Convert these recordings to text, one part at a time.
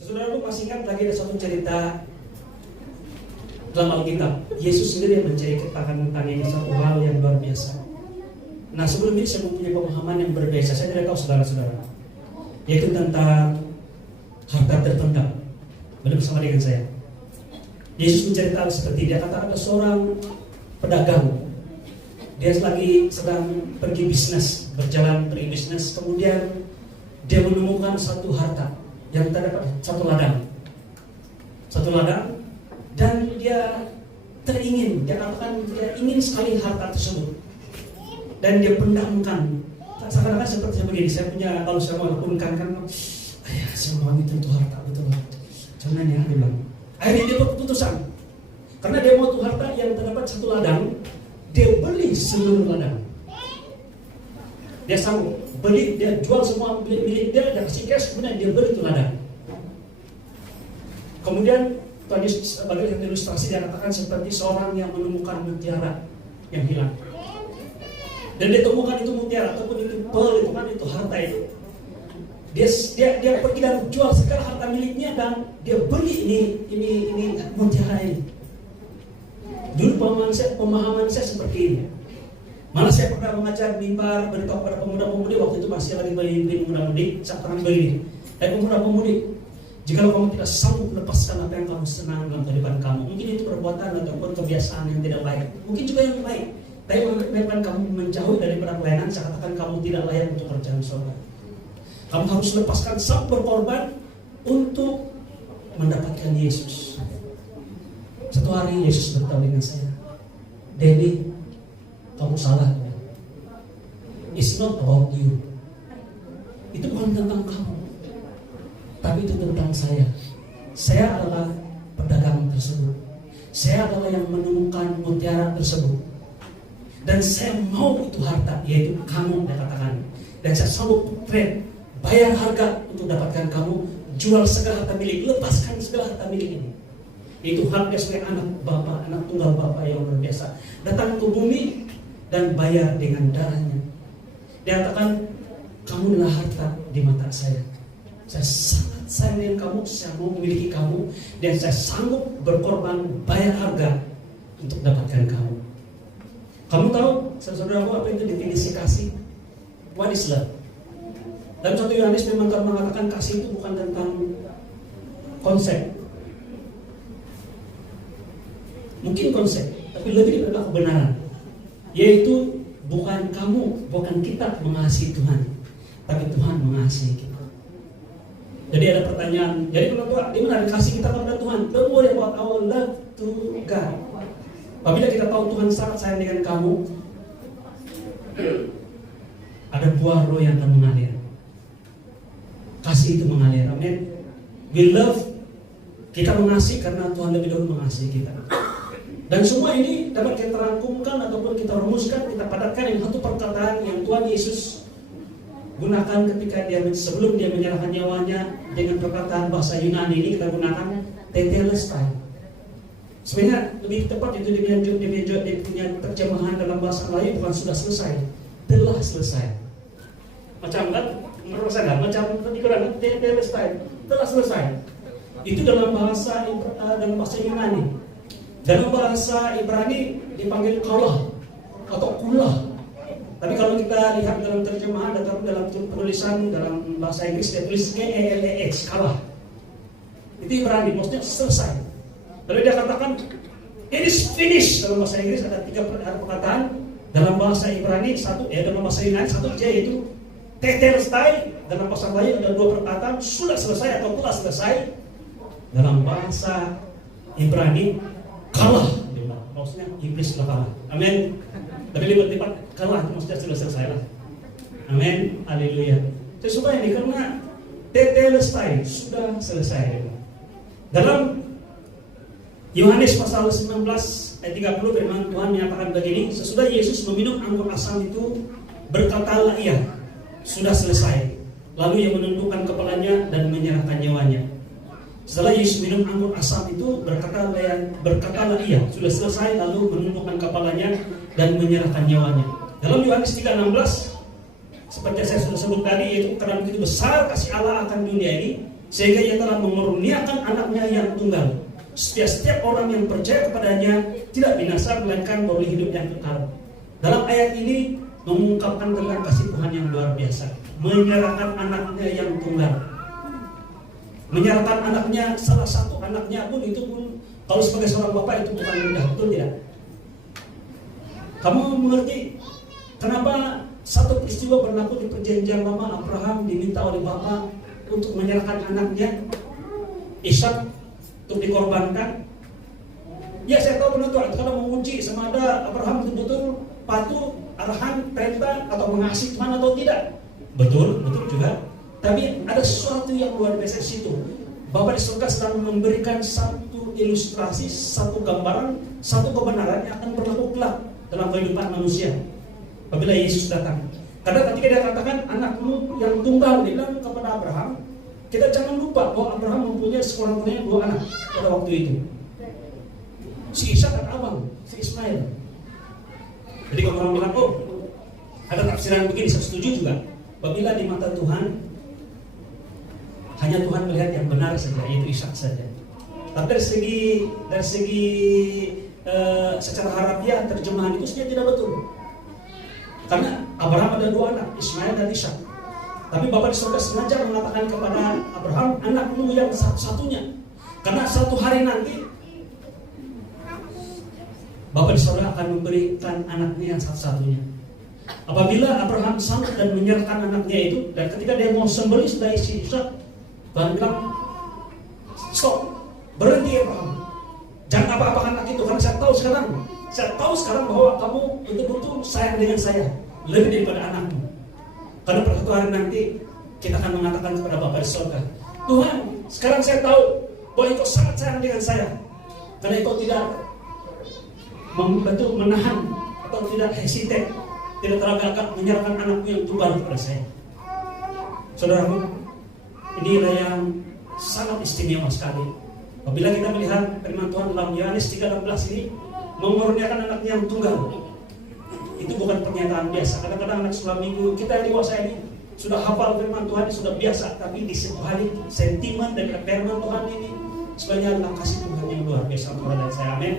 Saudara-saudara masih ingat lagi ada satu cerita dalam Alkitab. Yesus sendiri yang menceritakan tentang ini, satu hal yang luar biasa. Nah, sebelum ini saya mempunyai pemahaman yang berbeda. Saya tidak tahu saudara-saudara, yaitu tentang harta terpendam. Benar bersama dengan saya. Yesus menceritakan seperti dia kata ada seorang pedagang. Dia lagi sedang pergi bisnis, berjalan pergi bisnis. Kemudian dia menemukan satu harta yang terdapat satu ladang, dan dia teringin. Dia katakan dia ingin sekali harta tersebut, dan dia pendamkan. Seakan-akan seperti begini. Saya punya, kalau saya mau lakukan kan, ayah saya mau itu harta betul. Jangan ya, dia bilang. Akhirnya dia berkeputusan, karena dia mau tuh harta yang terdapat satu ladang. Dia beli seluruh ladang. Dia sanggup beli, dia jual semua milik dia kasih cash, kemudian dia beli itu ladang. Kemudian tadi sebagai ilustrasi dia katakan seperti seorang yang menemukan mutiara yang hilang. Dan dia temukan itu mutiara ataupun itu pearl, itu harta itu. Dia pergi dan jual segala harta miliknya dan dia beli ini mutiara ini. Dulu pemahaman saya seperti ini. Malah saya pernah mengajar mimbar beritahu kepada pemuda-pemudi, waktu itu masih lagi beli pemuda-pemudi, saat perang beli. Dan pemuda-pemudi, jika kamu tidak sanggup melepaskan apa yang kamu senang dalam kehidupan kamu, mungkin itu perbuatan ataupun kebiasaan yang tidak baik, mungkin juga yang baik, tapi menyebabkan kamu menjauh daripada pelayanan, saya katakan kamu tidak layak untuk kerjaan surga. Kamu harus lepaskan, sang berkorban untuk mendapatkan Yesus. Satu hari Yesus berkata dengan saya, Denny, kamu salah. It's not about you. Itu bukan tentang kamu, tapi itu tentang saya. Saya adalah pedagang tersebut. Saya adalah yang menemukan mutiara tersebut. Dan saya mau itu harta, yaitu kamu, dia katakan. Dan saya sanggup trade, bayar harga untuk dapatkan kamu, jual segala harta milik, lepaskan segala harta milik ini. Itu hak dia sebagai anak Bapa, anak tunggal Bapa yang luar biasa. Datang ke bumi dan bayar dengan darahnya. Dia katakan, kamu adalah harta di mata saya. Saya sangat sayang dengan kamu, saya mau memiliki kamu, dan saya sanggup berkorban bayar harga untuk dapatkan kamu. Kamu tahu, saudara-saudara, apa itu definisi kasih? What is love? Dalam 1 Yohanes memang mengatakan kasih itu bukan tentang konsep. Mungkin konsep, tapi lebih daripada kebenaran. Yaitu bukan kamu, bukan kita mengasihi Tuhan, tapi Tuhan mengasihi kita. Jadi ada pertanyaan, jadi kalau di mana kasih kita kepada Tuhan? Don't worry about our love to God. Apabila kita tahu Tuhan sangat sayang dengan kamu, ada buah roh yang akan mengalir. Kasih itu mengalir, amin. We love, kita mengasihi karena Tuhan lebih dahulu mengasihi kita. Dan semua ini dapat kita rangkumkan ataupun kita rumuskan, kita padatkan yang satu perkataan yang Tuhan Yesus gunakan ketika sebelum dia menyerahkan nyawanya, dengan perkataan bahasa Yunani ini kita gunakan tetelestai. Sebenarnya lebih tepat itu dia punya terjemahan dalam bahasa Melayu bukan sudah selesai, telah selesai. Macam kan, menurut saya macam tadi kurang tetelestai, telah selesai. Itu dalam bahasa Yunani. Dalam bahasa Ibrani dipanggil kalah atau kulah. Tapi kalau kita lihat dalam terjemahan atau dalam penulisan dalam bahasa Inggris dia tulis KELEX, kalah. Itu Ibrani, maksudnya selesai. Lalu dia katakan it is finished. Dalam bahasa Inggris ada 3 perkataan. Dalam bahasa Ibrani dalam bahasa Yunani satu yaitu tetelestai. Dalam bahasa Melayu ada 2 perkataan, sudah selesai atau telah selesai. Dalam bahasa Ibrani kalah, maksudnya iblis telah kalah. Amin. Tapi lebih tepat kalah, maksudnya sudah selesai lah. Amin. Haleluya. Saya suka ini karena tetelestai, sudah selesai. Dalam Yohanes pasal 19 ayat 30 firman Tuhan menyatakan begini, sesudah Yesus meminum anggur asam itu, berkatalah ia, sudah selesai. Lalu ia menundukkan kepalanya dan menyerahkan nyawanya. Setelah Yesus minum anggur asam itu, berkatalah ia, sudah selesai, lalu menundukkan kepalanya dan menyerahkan nyawanya. Dalam Yohanes 3:16, seperti saya sudah sebut tadi, yaitu karena begitu besar kasih Allah akan dunia ini, sehingga ia telah mengurniakan anaknya yang tunggal. Setiap orang yang percaya kepadanya tidak binasa melainkan beroleh hidup yang kekal. Dalam ayat ini mengungkapkan tentang kasih Tuhan yang luar biasa. Menyerahkan anaknya yang tunggal. Menyerahkan anaknya, salah satu anaknya pun itu pun kalau sebagai seorang bapak itu bukan mudah, betul tidak? Kamu mengerti kenapa satu peristiwa berlaku di perjanjian lama? Abraham diminta oleh Bapa untuk menyerahkan anaknya Ishak untuk dikorbankan. Ya, saya tahu benar Tuhan kalau menguji sama ada Abraham betul-betul patuh arahan perintah atau mengasihi Tuhan atau tidak. Betul juga. Tapi ada sesuatu yang luar biasa di situ. Bapa di surga sedang memberikan satu ilustrasi, satu gambaran, satu kebenaran yang akan berlaku kelak dalam kehidupan manusia apabila Yesus datang. Karena ketika dia katakan anakmu yang tunggal, dia bilang kepada Abraham, kita jangan lupa bahwa Abraham mempunyai sekurang-kurangnya 2 anak pada waktu itu. Si Ishak dan abang, si Ismail. Jadi kalau orang bilang, oh ada tafsiran begini, saya setuju juga. Apabila di mata Tuhan hanya Tuhan melihat yang benar saja, yaitu Ishak saja. Tapi dari segi secara harafiah terjemahan itu sebenarnya tidak betul. Karena Abraham ada 2 anak, Ismail dan Ishak. Tapi Bapa di surga sengaja mengatakan kepada Abraham, anakmu yang satu-satunya. Karena suatu hari nanti Bapa di surga akan memberikan anaknya yang satu-satunya. Apabila Abraham sanggup dan menyerahkan anaknya itu, dan ketika dia mau sembelih sudah isi Ishak, Tuhan bilang, stop, berhenti Abraham, jangan apa-apakan anak itu, karena saya tahu sekarang bahwa kamu betul-betul sayang dengan saya lebih daripada anakmu. Karena pada suatu hari nanti kita akan mengatakan kepada Bapa di surga, Tuhan, sekarang saya tahu bahwa Engkau sangat sayang dengan saya, karena Engkau tidak menahan atau tidak hesitate, tidak teragak-agak menyerahkan anakmu yang tunggal kepada saya. Saudaraku, inilah yang sangat istimewa sekali. Apabila kita melihat firman Tuhan dalam Yohanes 3:16 ini, mengurniakan anaknya yang tunggal, itu bukan pernyataan biasa. Kadang-kadang anak sekolah minggu kita dewasa ini sudah hafal firman Tuhan ini sudah biasa, tapi di sebalik sentimen dan firman Tuhan ini sebenarnya adalah kasih Tuhan yang luar biasa kepada saya. Amin.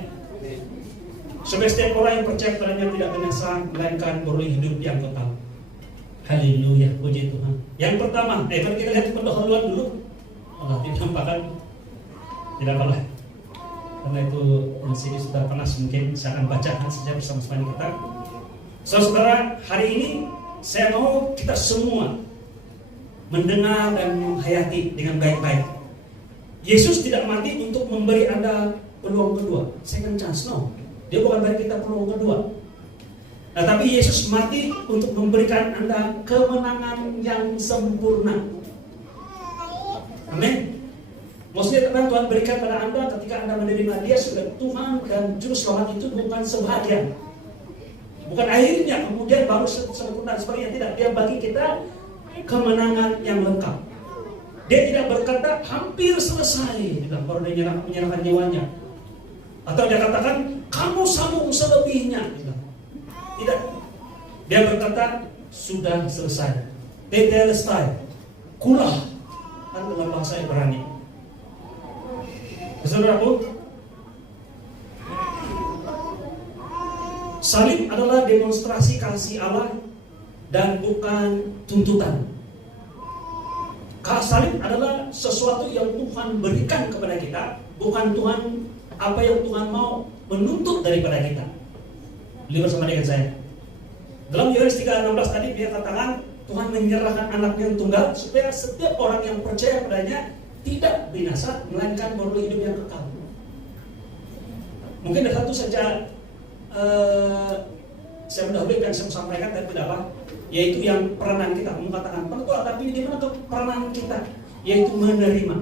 Sebab setiap orang yang percaya kepadanya tidak binasa melainkan beroleh hidup yang kekal. Haleluya, puji Tuhan. Yang pertama, kalau kita lihat pendahuluan dulu, tidak kalah. Karena itu di sini sudah panas, mungkin saya akan bacakan saja bersama-sama kita. Saudara, hari ini saya mau kita semua mendengar dan menghayati dengan baik-baik. Yesus tidak mati untuk memberi Anda peluang kedua, second chance, no. Dia bukan bagi kita peluang kedua. Nah, tapi Yesus mati untuk memberikan Anda kemenangan yang sempurna. Amin. Maksudnya karena Tuhan berikan pada Anda ketika Anda menerima Dia sudah Tuhan dan Juru Selamat itu bukan sebahagian, bukan akhirnya kemudian baru sempurna sebagainya, tidak. Dia bagi kita kemenangan yang lengkap. Dia tidak berkata hampir selesai, baru dia menyerahkan nyawanya. Atau dia katakan kamu sambung selebihnya, tidak. Dia berkata sudah selesai, tetelestai, kulah, kan dalam bahasa Ibrani. Saudaraku, salib adalah demonstrasi kasih Allah dan bukan tuntutan. Salib adalah sesuatu yang Tuhan berikan kepada kita, bukan Tuhan apa yang Tuhan mau menuntut daripada kita. Beli bersama dengan saya. Dalam Yohanes 3:16 tadi dia katakan Tuhan menyerahkan anaknya yang tunggal supaya setiap orang yang percaya padanya tidak binasa melainkan beroleh hidup yang kekal. Mungkin ada satu saja saya mendahului yang saya sampaikan tapi tidak apa, yaitu yang peranan kita. Mengatakan tapi di mana peranan kita, yaitu menerima.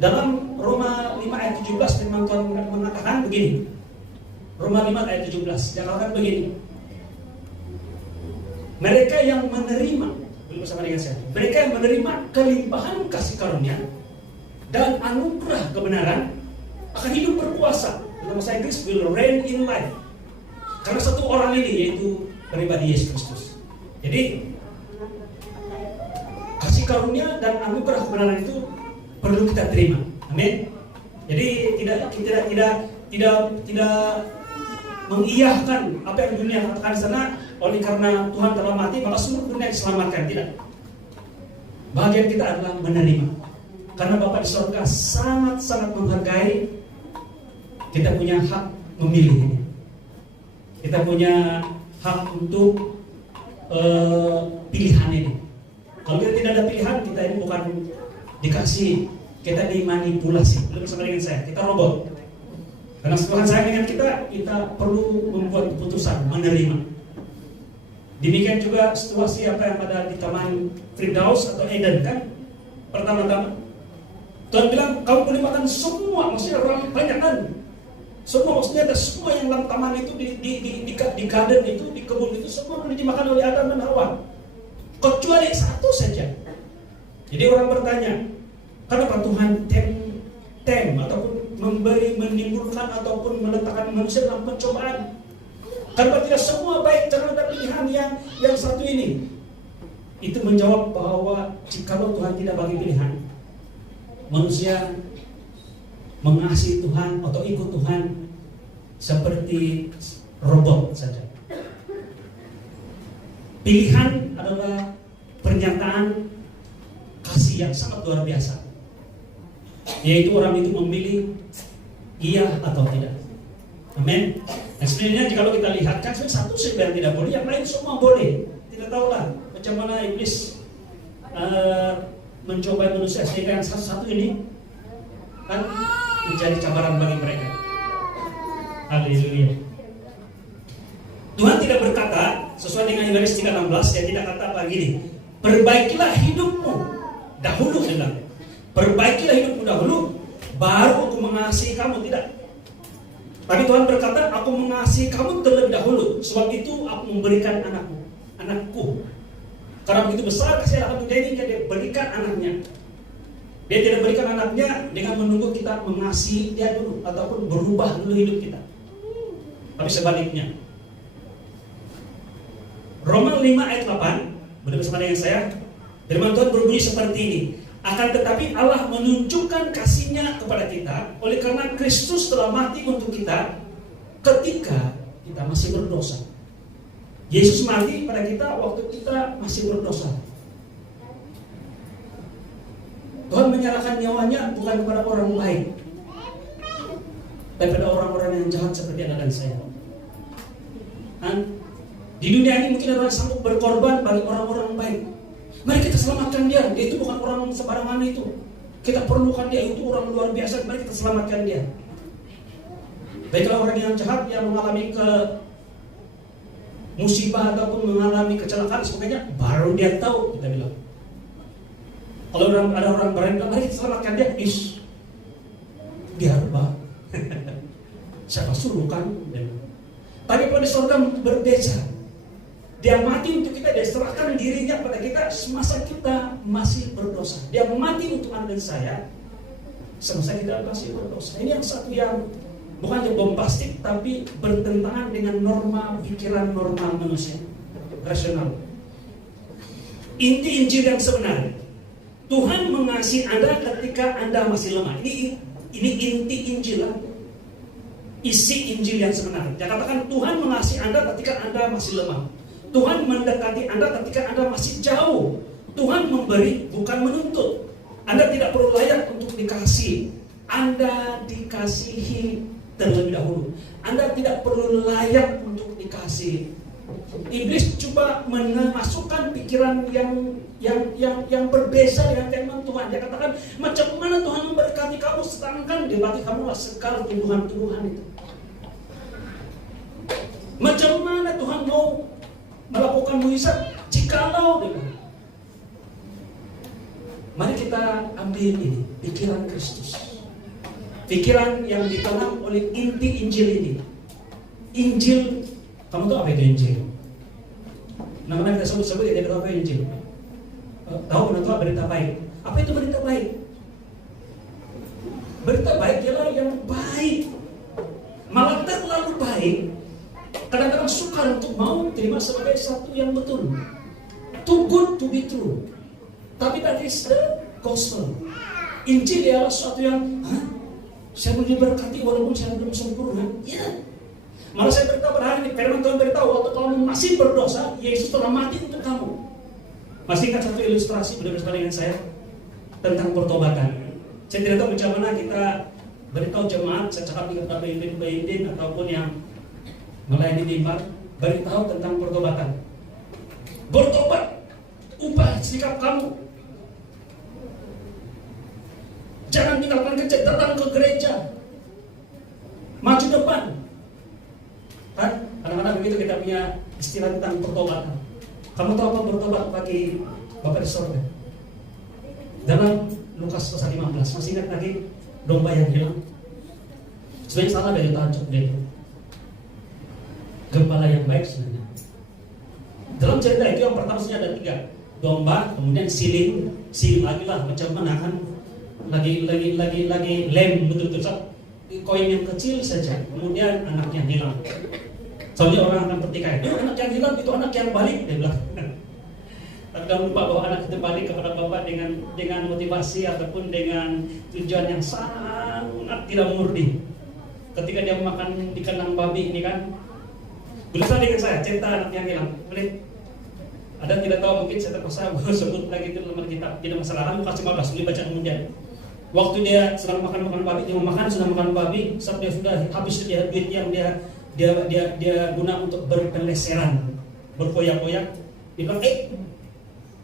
Dalam Roma 5 ayat 17 firman Tuhan mengatakan begini. Roma 5 ayat 17 dia katakan begini. Mereka yang menerima, bersama dengan saya, mereka yang menerima kelimpahan kasih karunia dan anugerah kebenaran akan hidup berkuasa. Dalam bahasa Inggris will reign in life. Karena satu orang ini yaitu pribadi Yesus Kristus. Jadi kasih karunia dan anugerah kebenaran itu perlu kita terima. Amin. Jadi tidak mengiyahkan apa yang dunia katakan sana, oleh karena Tuhan telah mati maka seluruh dunia diselamatkan. Tidak. Bagian kita adalah menerima. Karena Bapa di surga sangat-sangat menghargai kita punya hak memilih. Kita punya hak untuk pilihan ini. Kalau kita tidak ada pilihan, kita ini bukan dikasih, kita dimanipulasi. Belum bersama dengan saya, kita robot. Karena Tuhan sayang dengan kita perlu membuat keputusan, menerima. Demikian juga situasi apa yang ada di Taman Firdaus atau Eden kan. Pertama-tama Tuhan bilang, kamu boleh makan semua, maksudnya orang banyak kan. Semua maksudnya ada semua yang dalam taman itu di garden itu, di kebun itu semua boleh dimakan oleh Adam dan Hawa. Kecuali satu saja. Jadi orang bertanya, kenapa Tuhan tem ataupun menimbulkan ataupun meletakkan manusia dalam pencobaan? Kenapa tidak semua baik, jangan ada pilihan yang satu ini? Itu menjawab bahwa jikalau Tuhan tidak bagi pilihan, manusia mengasihi Tuhan atau ikut Tuhan seperti robot saja. Pilihan adalah pernyataan kasih yang sangat luar biasa, yaitu orang itu memilih iya atau tidak. Amin. Dan sebenarnya kalau kita lihat kan satu sebenarnya tidak boleh, yang lain semua boleh. Tidak tahulah macam mana iblis mencoba manusia sehingga yang satu ini kan menjadi cabaran bagi mereka. Haleluya. Tuhan tidak berkata sesuai dengan Yohanes 3:16, dia tidak kata begini, perbaikilah hidupmu dahulu, dia bilang. Perbaikilah hidupmu dahulu, baru aku mengasihi kamu. Tidak. Tapi Tuhan berkata, aku mengasihi kamu terlebih dahulu, sebab itu aku memberikan anakku. Karena begitu besar kasih akan dunia ini, dia berikan anaknya. Dia tidak berikan anaknya dengan menunggu kita mengasihi dia dulu ataupun berubah dulu hidup kita. Tapi sebaliknya. Roma 5 ayat 8, boleh bersama dengan saya. Firman Tuhan berbunyi seperti ini. Akan tetapi Allah menunjukkan kasih-Nya kepada kita oleh karena Kristus telah mati untuk kita ketika kita masih berdosa. Yesus mati pada kita waktu kita masih berdosa. Tuhan menyerahkan nyawanya bukan kepada orang baik, tapi pada orang-orang yang jahat seperti Anda dan saya. Di dunia ini mungkin ada orang sanggup berkorban bagi orang-orang baik. Mari kita selamatkan dia. Dia itu bukan orang sembarangan itu. Kita perlukan dia, itu orang luar biasa. Mari kita selamatkan dia. Baiklah orang yang jahat yang mengalami musibah ataupun mengalami kecelakaan sebagainya, baru dia tahu, kita bilang. Kalau ada orang berani bilang, mari kita selamatkan dia, dia apa? Siapa suruh kan? Tapi pada surga berbeda. Dia mati untuk kita, dia serahkan dirinya pada kita semasa kita masih berdosa. Dia mati untuk Anda dan saya semasa kita masih berdosa. Ini yang satu yang bukan yang bombastik, tapi bertentangan dengan norma pikiran normal manusia, rasional. Inti Injil yang sebenarnya, Tuhan mengasihi Anda ketika Anda masih lemah. Ini inti Injil, isi Injil yang sebenarnya. Dia katakan Tuhan mengasihi Anda ketika Anda masih lemah. Tuhan mendekati Anda ketika Anda masih jauh. Tuhan memberi, bukan menuntut. Anda tidak perlu layak untuk dikasihi. Anda dikasihi terlebih dahulu. Anda tidak perlu layak untuk dikasihi. Iblis coba memasukkan pikiran yang berbeda dengan firman Tuhan. Dia katakan, macam mana Tuhan memberkati kamu sedangkan di bagi kamu lah segala tuduhan-tuduhan itu. Macam mana Tuhan mau melakukan mujizat jikalau dia. Mari kita ambil ini, pikiran Kristus. Pikiran yang ditanam oleh inti Injil ini. Injil, kamu tahu apa itu Injil? Namanya kita sebut-sebut ya, kita tahu apa Injil. Tahu tahu berita baik. Apa itu berita baik? Berita baik ialah yang baik. Malah terlalu baik. Kadang-kadang sukar untuk mau terima sebagai satu yang betul. Too good to be true. Tapi that is the gospel. Injil adalah sesuatu yang, saya belum diberkati walaupun saya belum sempurna. Ya. Malah saya beritahu pada hari ini, firman Tuhan beritahu, waktu kamu masih berdosa, Yesus telah mati untuk kamu. Masih ingat satu ilustrasi bersama dengan saya tentang pertobatan. Saya tidak tahu macam mana kita beritahu jemaat, saya cakap dengan pemimpin ataupun yang melayani di bar, beritahu tentang pertobatan. Bertobat, ubah sikap kamu. Jangan tinggalkan kerja, datang ke gereja, maju depan. Kan? Kadang-kadang begitu kita punya istilah tentang pertobatan. Kamu tahu apa bertobat bagi Bapak di sorga? Dalam Lukas pasal 15, masih ingat lagi domba yang hilang? Sebenarnya salah dari tajuk dia. Gembala yang baik sebenarnya. Dalam cerita itu yang pertama ada 3 domba, kemudian siling lagi lah macam mana kan? Lagi lem betul-betul koin yang kecil saja, kemudian anaknya hilang. Soalnya orang akan pertikaian, anak yang hilang itu anak yang balik, dia bilang. Tapi jangan lupa bahwa anak itu balik kepada bapak dengan motivasi ataupun dengan tujuan yang sangat tidak murni. Ketika dia makan di kandang babi ini kan, berusaha dengan saya cerita anak yang hilang. Boleh? Ada tidak tahu, mungkin saya terpaksa sebut lagi itu dalam kitab, tidak masalah. Lukas 15 boleh baca kemudian. Waktu dia sedang makan babi, dia makan sedang makan babi, saat dia sudah habis dia duit yang dia guna untuk berpeleseran, berkoyak-koyak. Dia bilang,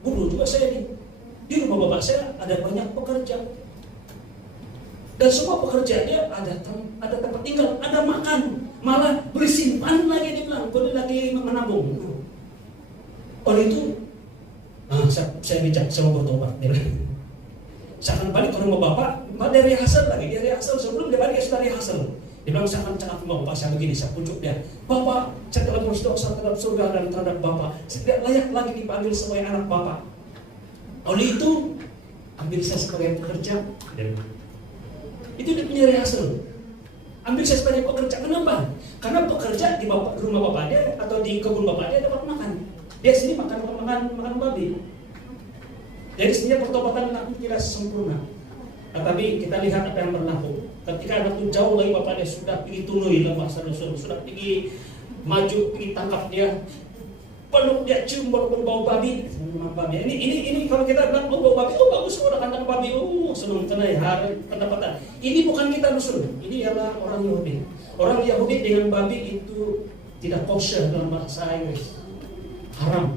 guru juga saya nih, di rumah bapak saya ada banyak pekerja, dan semua pekerja dia ada tempat tinggal, ada makan, malah beri simpan lagi, dia bilang, boleh lagi menabung. Oleh itu, saya bijak, saya mau bertobat. Dia bilang, saya akan balik ke rumah bapak, dari rehearsal lagi, dia rehearsal sebelum dia balik dia sudah rehearsal. Dia bilang, saya akan cakap sama bapak saya begini, saya pujuk dia, bapak, saya telah berdosa terhadap surga dan terhadap bapak, saya tidak layak lagi dipanggil sebagai anak bapak. Oleh itu, ambil saya sebagai pekerja. Itu dia punya rehearsal. Ambil saya sebagai pekerja, kenapa? Karena pekerja di rumah bapak dia atau di kebun bapak dia dapat makan. Dia sini makan babi. Jadi sebenarnya pertobatan anak itu tidak sempurna. Tetapi kita lihat apa yang berlaku. Ketika anak itu jauh lagi bapak dia sudah pergi tunui dalam bahasa Rasul, sudah pergi maju, pergi tangkap dia, peluk dia, cium walaupun bau babi. Ini kalau kita bilang bau babi, bagus suara kandang babi, senang tenai hari pendapatan. Ini bukan kita Rasul, ini adalah orang Yahudi. Orang Yahudi dengan babi itu tidak kosher dalam bahasa Inggris, haram.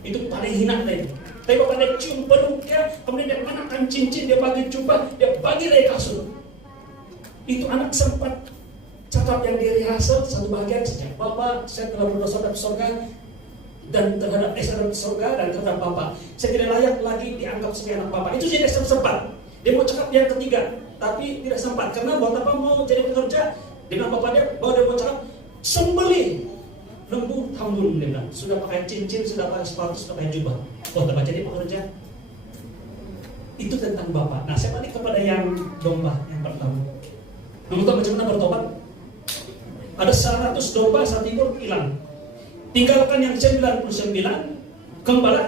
Itu paling hina tadi. Tapi bapak dia cium peluk dia, kemudian dia manakan cincin, dia bagi jubah, dia bagi dari kasur. Itu anak sempat cakap yang direhasal satu bagian saja. Bapak, saya telah berdosa terhadap surga dan terhadap surga dan terhadap bapak. Saya tidak layak lagi dianggap sebagai anak bapak. Itu dia sempat. Dia mau cakap yang ketiga, tapi tidak sempat. Karena buat apa mau jadi pekerja dengan bapak dia, bahwa dia mau cakap sembelih lembu tambun, dia bilang. Sudah pakai cincin, sudah pakai sepatu, sudah pakai jubah. Buat apa jadi pekerja? Itu tentang bapak. Nah, saya balik kepada yang domba yang pertama. Kamu tahu macam mana bertobat? Ada 100 domba saat itu hilang. Tinggalkan yang 99, gembala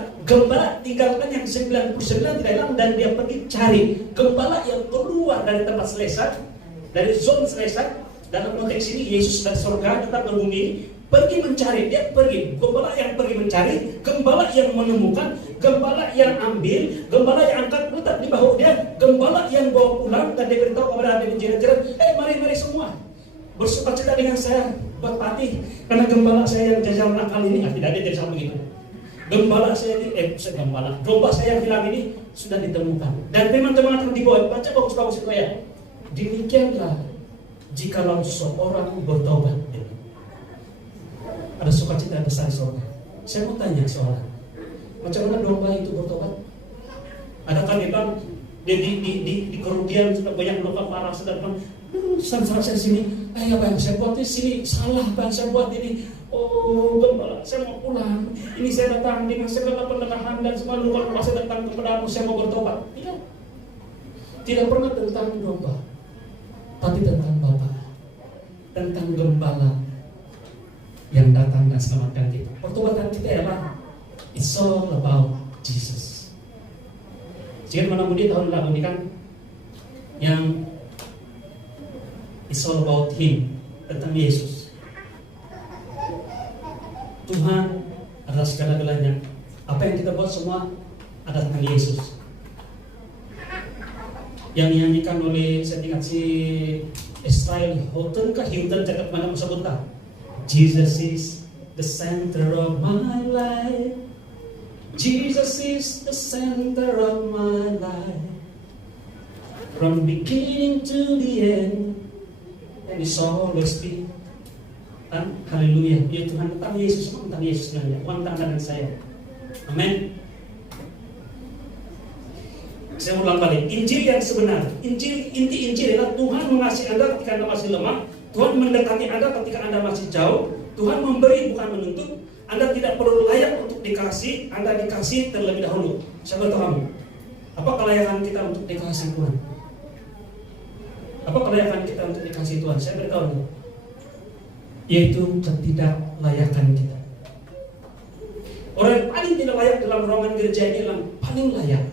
tinggalkan yang 99 tidak hilang dan dia pergi cari gembala yang keluar dari tempat selesai, dari zona selesai. Dalam konteks ini Yesus dari surga tetap ke bumi, pergi mencari, dia pergi. Gembala yang pergi mencari, gembala yang menemukan, gembala yang ambil, gembala yang angkat letak di bahu dia, gembala yang bawa pulang dan dia beritahu kepada adik jiran-jiran, mari semua bersukacita dengan saya buat patih karena gembala saya yang jajal nakal ini. Tidak ada jajal begitu. Gembala saya ini, domba saya yang hilang ini sudah ditemukan. Dan teman-teman akan dibawa, baca bagus-bagus itu ya. Demikianlah jikalau seorang bertobat, ada sukacita besar di surga. Saya mau tanya soalnya, macam mana domba itu bertobat? Adakah dia kan di kerugian sudah banyak luka parah, sudah kan saya di sini, apa yang saya buat di sini salah, apa yang saya buat ini. Oh gembala, saya mau pulang. Ini saya datang dengan segala pendekatan dan semua luka saya datang kepadamu, saya mau bertobat. Tidak pernah tentang domba, tapi tentang Bapa, tentang gembala yang datang dan selamatkan kita. Pertobatan kita adalah it's all about Jesus. Jika mana mudi tahun lalu ini kan yang it's all about Him, tentang Yesus. Tuhan adalah segala-galanya. Apa yang kita buat semua ada tentang Yesus. Yang dinyanyikan oleh, saya ingat si Estelle Houghton cakap mana sebut tak? Jesus is the center of my life. Jesus is the center of my life. From beginning to the end, and it's always be. Haleluya. Ya Tuhan, tentang Yesus, tentang Yesus sebenarnya, bukan tentang saya. Amin. Saya ulang balik, Injil yang sebenar. Inti Injil adalah Tuhan mengasihi Anda ketika Anda masih lemah. Tuhan mendekati Anda ketika Anda masih jauh. Tuhan memberi bukan menuntut. Anda tidak perlu layak untuk dikasih. Anda dikasih terlebih dahulu. Saya beritahu kamu, apa kelayakan kita untuk dikasih Tuhan? Apa kelayakan kita untuk dikasih Tuhan? Saya beritahu kamu, yaitu ketidaklayakan kita. Orang yang paling tidak layak dalam ruangan gereja ini adalah paling layak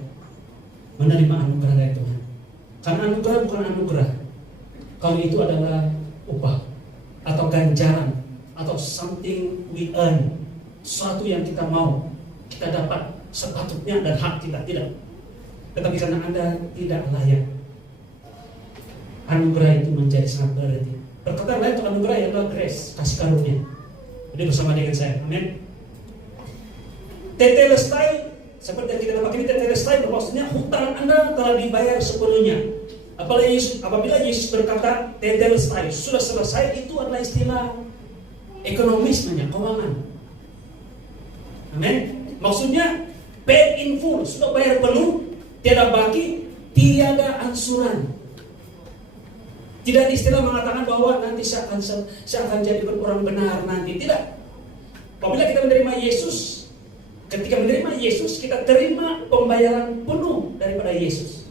menerima anugerah dari Tuhan. Karena anugerah bukan anugerah kalau itu adalah upah atau ganjaran atau something we earn, sesuatu yang kita mau, kita dapat sepatutnya dan hak kita, tidak. Tetapi karena Anda tidak layak, anugerah itu menjadi sangat berarti. Perkataan lain untuk anugerah adalah grace, kasih karunia. Jadi bersama dengan saya, amin. Tetelestai, seperti yang kita pakai ini, tetelestai maksudnya hutang Anda telah dibayar sepenuhnya. Apabila Yesus berkata tetelestai, sudah selesai, itu adalah istilah ekonomis namanya, keuangan. Amin. Maksudnya paid in full, sudah bayar penuh, tiada baki, tiada angsuran. Tidak istilah mengatakan bahwa nanti saya akan jadi orang benar nanti. Tidak. Apabila kita menerima Yesus, ketika menerima Yesus, kita terima pembayaran penuh daripada Yesus.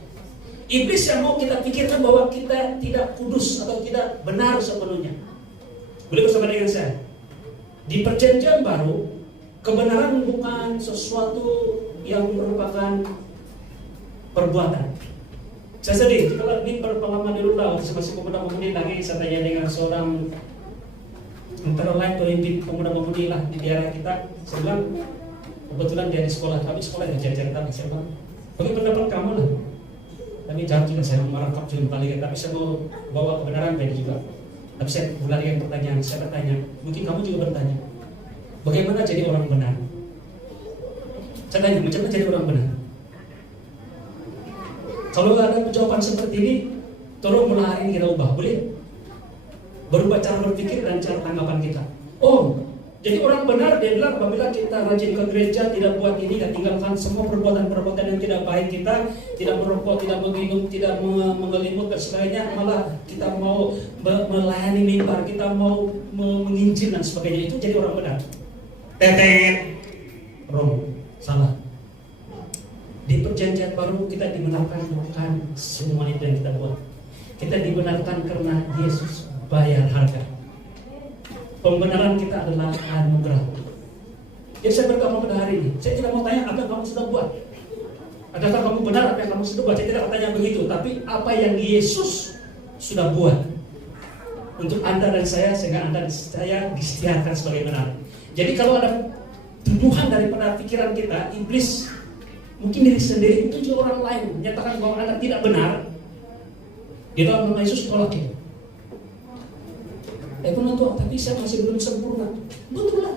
Iblis yang mau kita pikirkan bahwa kita tidak kudus atau tidak benar sepenuhnya. Boleh bersama dengan saya? Di perjanjian baru, kebenaran bukan sesuatu yang merupakan perbuatan. Saya sedih, kalau ini berpengalaman dulu lah, saya masih pemuda-pemudi lagi, saya tanya dengan seorang antara lain pemimpin pemuda-pemudi lah di daerah kita. Saya bilang, kebetulan dia di sekolah, tapi sekolah yang cerita, saya bilang, bagi pendapat kamu lah. Tapi jangan juga saya merangkap juga kali, tapi saya mau bawa kebenaran tadi juga. Tapi saya mulai dengan pertanyaan, saya bertanya, mungkin kamu juga bertanya, bagaimana jadi orang benar? Saya tanya, macam mana jadi orang benar? Kalau ada jawaban seperti ini, tolong mulai hari ini kita ubah, boleh? Berubah cara berpikir dan cara tanggapan kita. Oh, jadi orang benar, dia bilang apabila kita rajin ke gereja, tidak buat ini, dan tinggalkan semua perbuatan-perbuatan yang tidak baik kita, tidak merokok, tidak meminum, tidak mengelimut dan sebagainya, malah kita mau melayani mimbar, kita mau menginjil dan sebagainya, itu jadi orang benar. Tetet, wrong, salah. Di perjanjian baru kita dibenarkan bukan semua itu yang kita buat. Kita dibenarkan karena Yesus bayar harga. Pembenaran kita adalah anugerah. Jadi saya berkata pada hari ini, saya tidak mau tanya apa yang kamu sudah buat. Adakah kamu benar apa yang kamu sudah buat? Saya tidak tanya begitu, tapi apa yang Yesus sudah buat untuk Anda dan saya, sehingga Anda dan saya disediakan sebagai benar. Jadi kalau ada tuduhan daripada pikiran kita, iblis mungkin diri sendiri itu juga orang lain menyatakan bahwa Anda tidak benar, di dalam nama Yesus tolak itu. Tapi saya masih belum sempurna. Betul lah.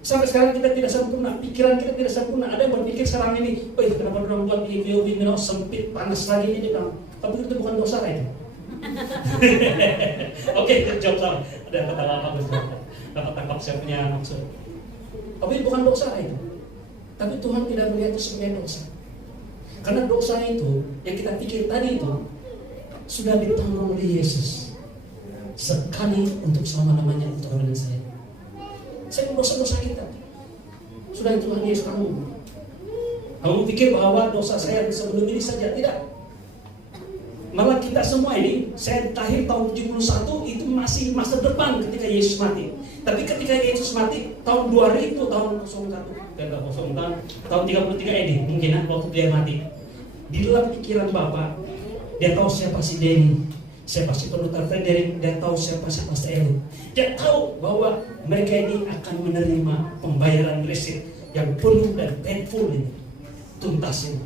Sampai sekarang kita tidak sempurna, pikiran kita tidak sempurna. Ada yang berpikir sekarang ini, kenapa orang buat video sempit, panas lagi ini, dia bilang, tapi itu bukan dosa itu. Oke, jawab sama. Ada kata lama dapat tangkap saya punya maksud. Tapi bukan dosa itu. Tapi Tuhan tidak melihat itu sebagai dosa. Karena dosa itu yang kita pikir tadi itu sudah ditanggung oleh Yesus sekali untuk selama-lamanya untuk orang saya. Saya dosa-dosa kita sudah Tuhan Yesus tanggung. Kamu pikir bahwa dosa saya sebelum ini saja? Tidak. Malah kita semua ini, saya lahir tahun 71 itu masih masa depan ketika Yesus mati. Tapi ketika Yesus mati tahun 2000, tahun 01, tahun 33 ini mungkin waktu dia mati. Di dalam pikiran Bapak, Dia tahu siapa si Denny, siapa si Penutar Frederick, dia tahu siapa si Pastor Eli. Dia tahu bahwa mereka ini akan menerima pembayaran resit yang penuh dan painful ini, tuntas ini.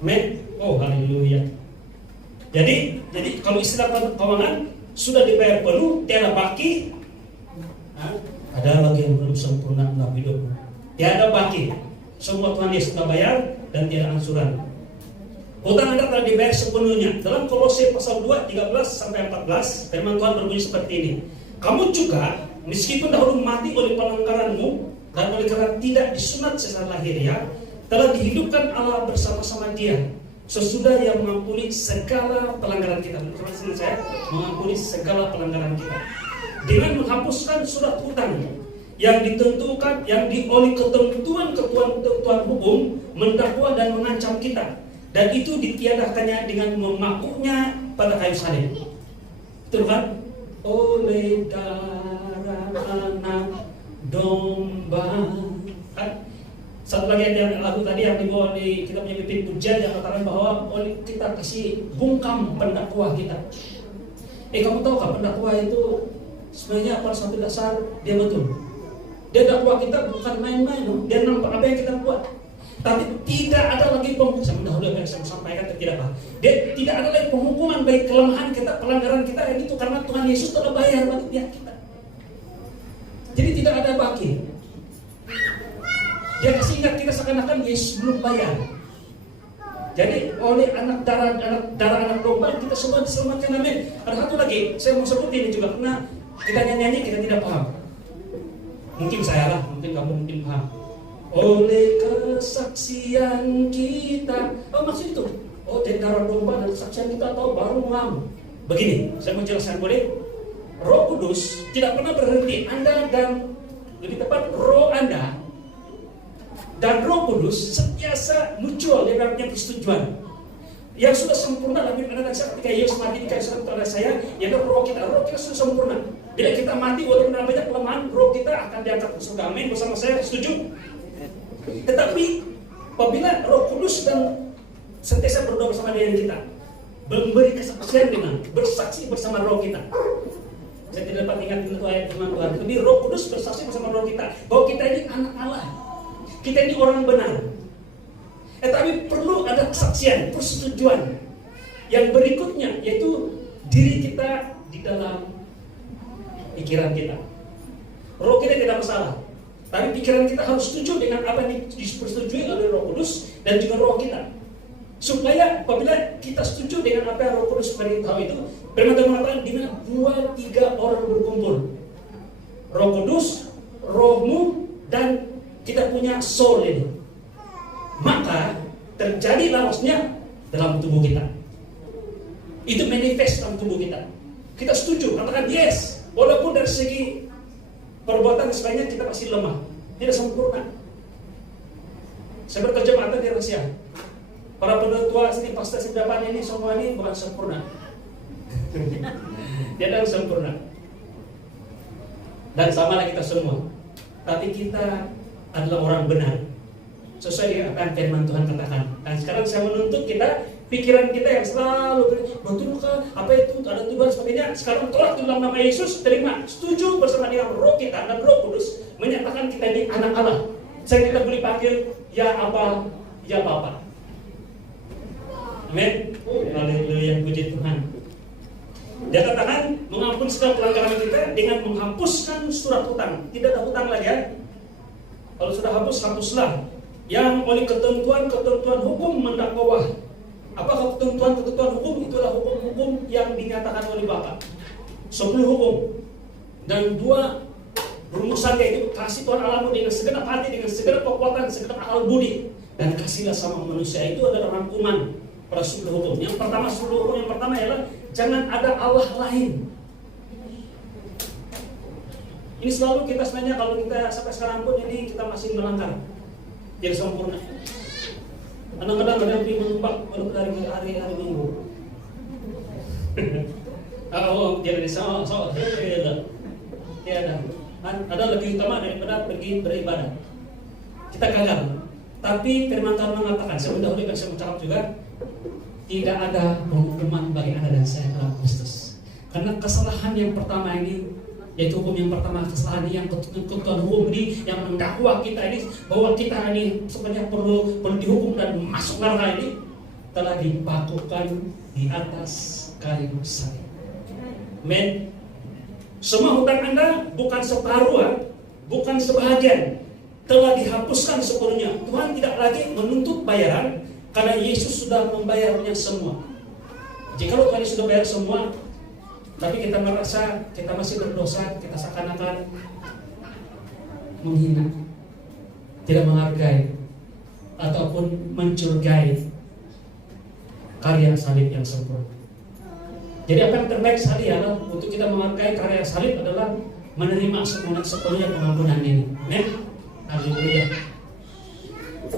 Amen. Oh haleluya. Jadi kalau istilah keuangan sudah dibayar penuh, tiada baki. Ada lagi yang belum sempurna dalam hidupmu. Tiada baki. Semua Tuhan Yesus sudah bayar dan tiada angsuran. Hutang Anda telah dibayar sepenuhnya. Dalam Kolose pasal 2 13 sampai 14, firman Tuhan berbunyi seperti ini. Kamu juga meskipun dahulu mati oleh pelanggaranmu dan oleh karena tidak disunat secara lahiriah, telah dihidupkan Allah bersama-sama Dia sesudah Ia mengampuni segala pelanggaran kita. Maksud saya, mengampuni segala pelanggaran kita dengan menghapuskan surat hutang yang ditentukan, yang oleh ketentuan hukum mendakwa dan mengancam kita, dan itu ditiadakannya dengan memakunya pada kayu salib. Betul kan? Oleh darah anak domba. Satu lagi yang lagu tadi yang dibawa di kita punya pimpin pujian yang katakan bahwa oleh kita kasih bungkam pendakwa kita. Kamu tahu kan pendakwa itu sebenarnya apa sampai dasar dia betul. Dia dakwa kita bukan main-main, dia nampak apa yang kita buat. Tapi tidak ada lagi penghukuman. Dahulu yang saya sampaikan tidak apa. Dia tidak ada lagi penghukuman bagi kelemahan kita, pelanggaran kita yang itu karena Tuhan Yesus telah bayar bagi pihak kita. Jadi tidak ada baki. Dia kasih ingat kita seakan-akan Yesus belum bayar. Jadi oleh darah anak domba kita semua diselamatkan, amin. Ada satu lagi, saya mau sebut ini juga karena kita nyanyi kita tidak paham. Mungkin saya lah, mungkin kamu mungkin paham. Oleh kesaksian kita, maksud itu. Dari darah domba dan kesaksian kita tahu baru ngam. Begini, saya mau jelaskan boleh. Roh Kudus tidak pernah berhenti. Anda dan lebih tepat roh Anda dan Roh Kudus sentiasa muncul di dalamnya persetujuan yang sudah sempurna dalam hidup Anda dan saya. Ketika Yesus mati di kayu salib oleh saya, yang roh kita sudah sempurna. Bila kita mati walaupun ada banyak kelemahan, roh kita akan diangkat ke surga. Amin. Bersama saya, setuju? Tetapi apabila Roh Kudus dan sentiasa berdoa bersama dengan kita, memberi kesaksian dengan bersaksi bersama roh kita. Saya tidak dapat ingat itu ayat firman Tuhan. Tapi Roh Kudus bersaksi bersama roh kita bahwa kita ini anak Allah. Kita ini orang benar. Tapi perlu ada kesaksian, persetujuan. Yang berikutnya yaitu diri kita di dalam pikiran kita. Roh kita tidak masalah, tapi pikiran kita harus setuju dengan apa yang dipersetujui oleh Roh Kudus dan juga roh kita. Supaya apabila kita setuju dengan apa yang Roh Kudus beritahu itu, firman Tuhan mengatakan di mana 2-3 orang berkumpul, Roh Kudus, rohmu dan kita punya soul ini, maka terjadi lawasnya dalam tubuh kita. Itu manifest dalam tubuh kita. Kita setuju, katakan yes, walaupun dari segi perbuatan sebenarnya kita masih lemah, tidak sempurna. Saya berterjemah di Rusia. Para penatua sini, pastor sedapan ini semua ini bukan sempurna. Tidak sempurna. Dan sama lah kita semua. Tapi kita adalah orang benar sesuai dengan apa yang firman Tuhan katakan. Dan sekarang saya menuntut kita, pikiran kita yang selalu betulkah apa itu ada tujuan sebagainya, sekarang tolak dalam nama Yesus, terima, setuju bersama dengan roh kita dan Roh Kudus menyatakan kita ini anak Allah. Saya kita boleh panggil ya Aba, ya Bapa. Amin. Haleluya, puji Tuhan. Dia katakan mengampuni segala pelanggaran kita dengan menghapuskan surat hutang. Tidak ada hutang lagi ya. Kalau sudah hapus, hapuslah. Yang oleh ketentuan hukum mendakwa. Apakah ketentuan hukum? Itulah hukum-hukum yang dinyatakan oleh Bapa. 10 hukum. Dan 2 rumusannya itu kasih Tuhan Allahmu dengan segenap hati, dengan segenap kekuatan, segenap akal budi. Dan kasihlah sama manusia. Itu adalah rangkuman pada 10 hukum. Yang pertama 10 hukum yang pertama ialah jangan ada Allah lain. Ini selalu kita sebenarnya kalau kita sampai sekarang pun ini kita masih melanggar. Tidak sempurna. Kadang-kadang ada yang mengumpah baru dari hari Minggu. Tidak ada. Ada lebih utama daripada pergi beribadah. Kita gagal. Tapi firman Tuhan mengatakan, saya mendahului saya mencatat juga, tidak ada penghukuman bagi Anda dan saya dalam Kristus. Karena kesalahan yang pertama ini, yaitu hukum yang pertama, kesalahan ini yang ketentuan hukum ini yang mendakwa kita ini bahwa kita ini sebenarnya perlu dihukum dan masuk neraka ini telah dipakukan di atas kayu salib. Amen. Semua hutang Anda bukan separuh, bukan sebahagian, telah dihapuskan sepenuhnya. Tuhan tidak lagi menuntut bayaran karena Yesus sudah membayarnya semua. Jikalau Tuhan sudah bayar semua, tapi kita merasa kita masih berdosa, kita seakan-akan menghina, tidak menghargai ataupun mencurigai karya salib yang sempurna. Jadi apa yang terbaik sekali adalah untuk kita menghargai karya salib adalah menerima sepenuhnya pengampunan ini. Amen. Haleluya.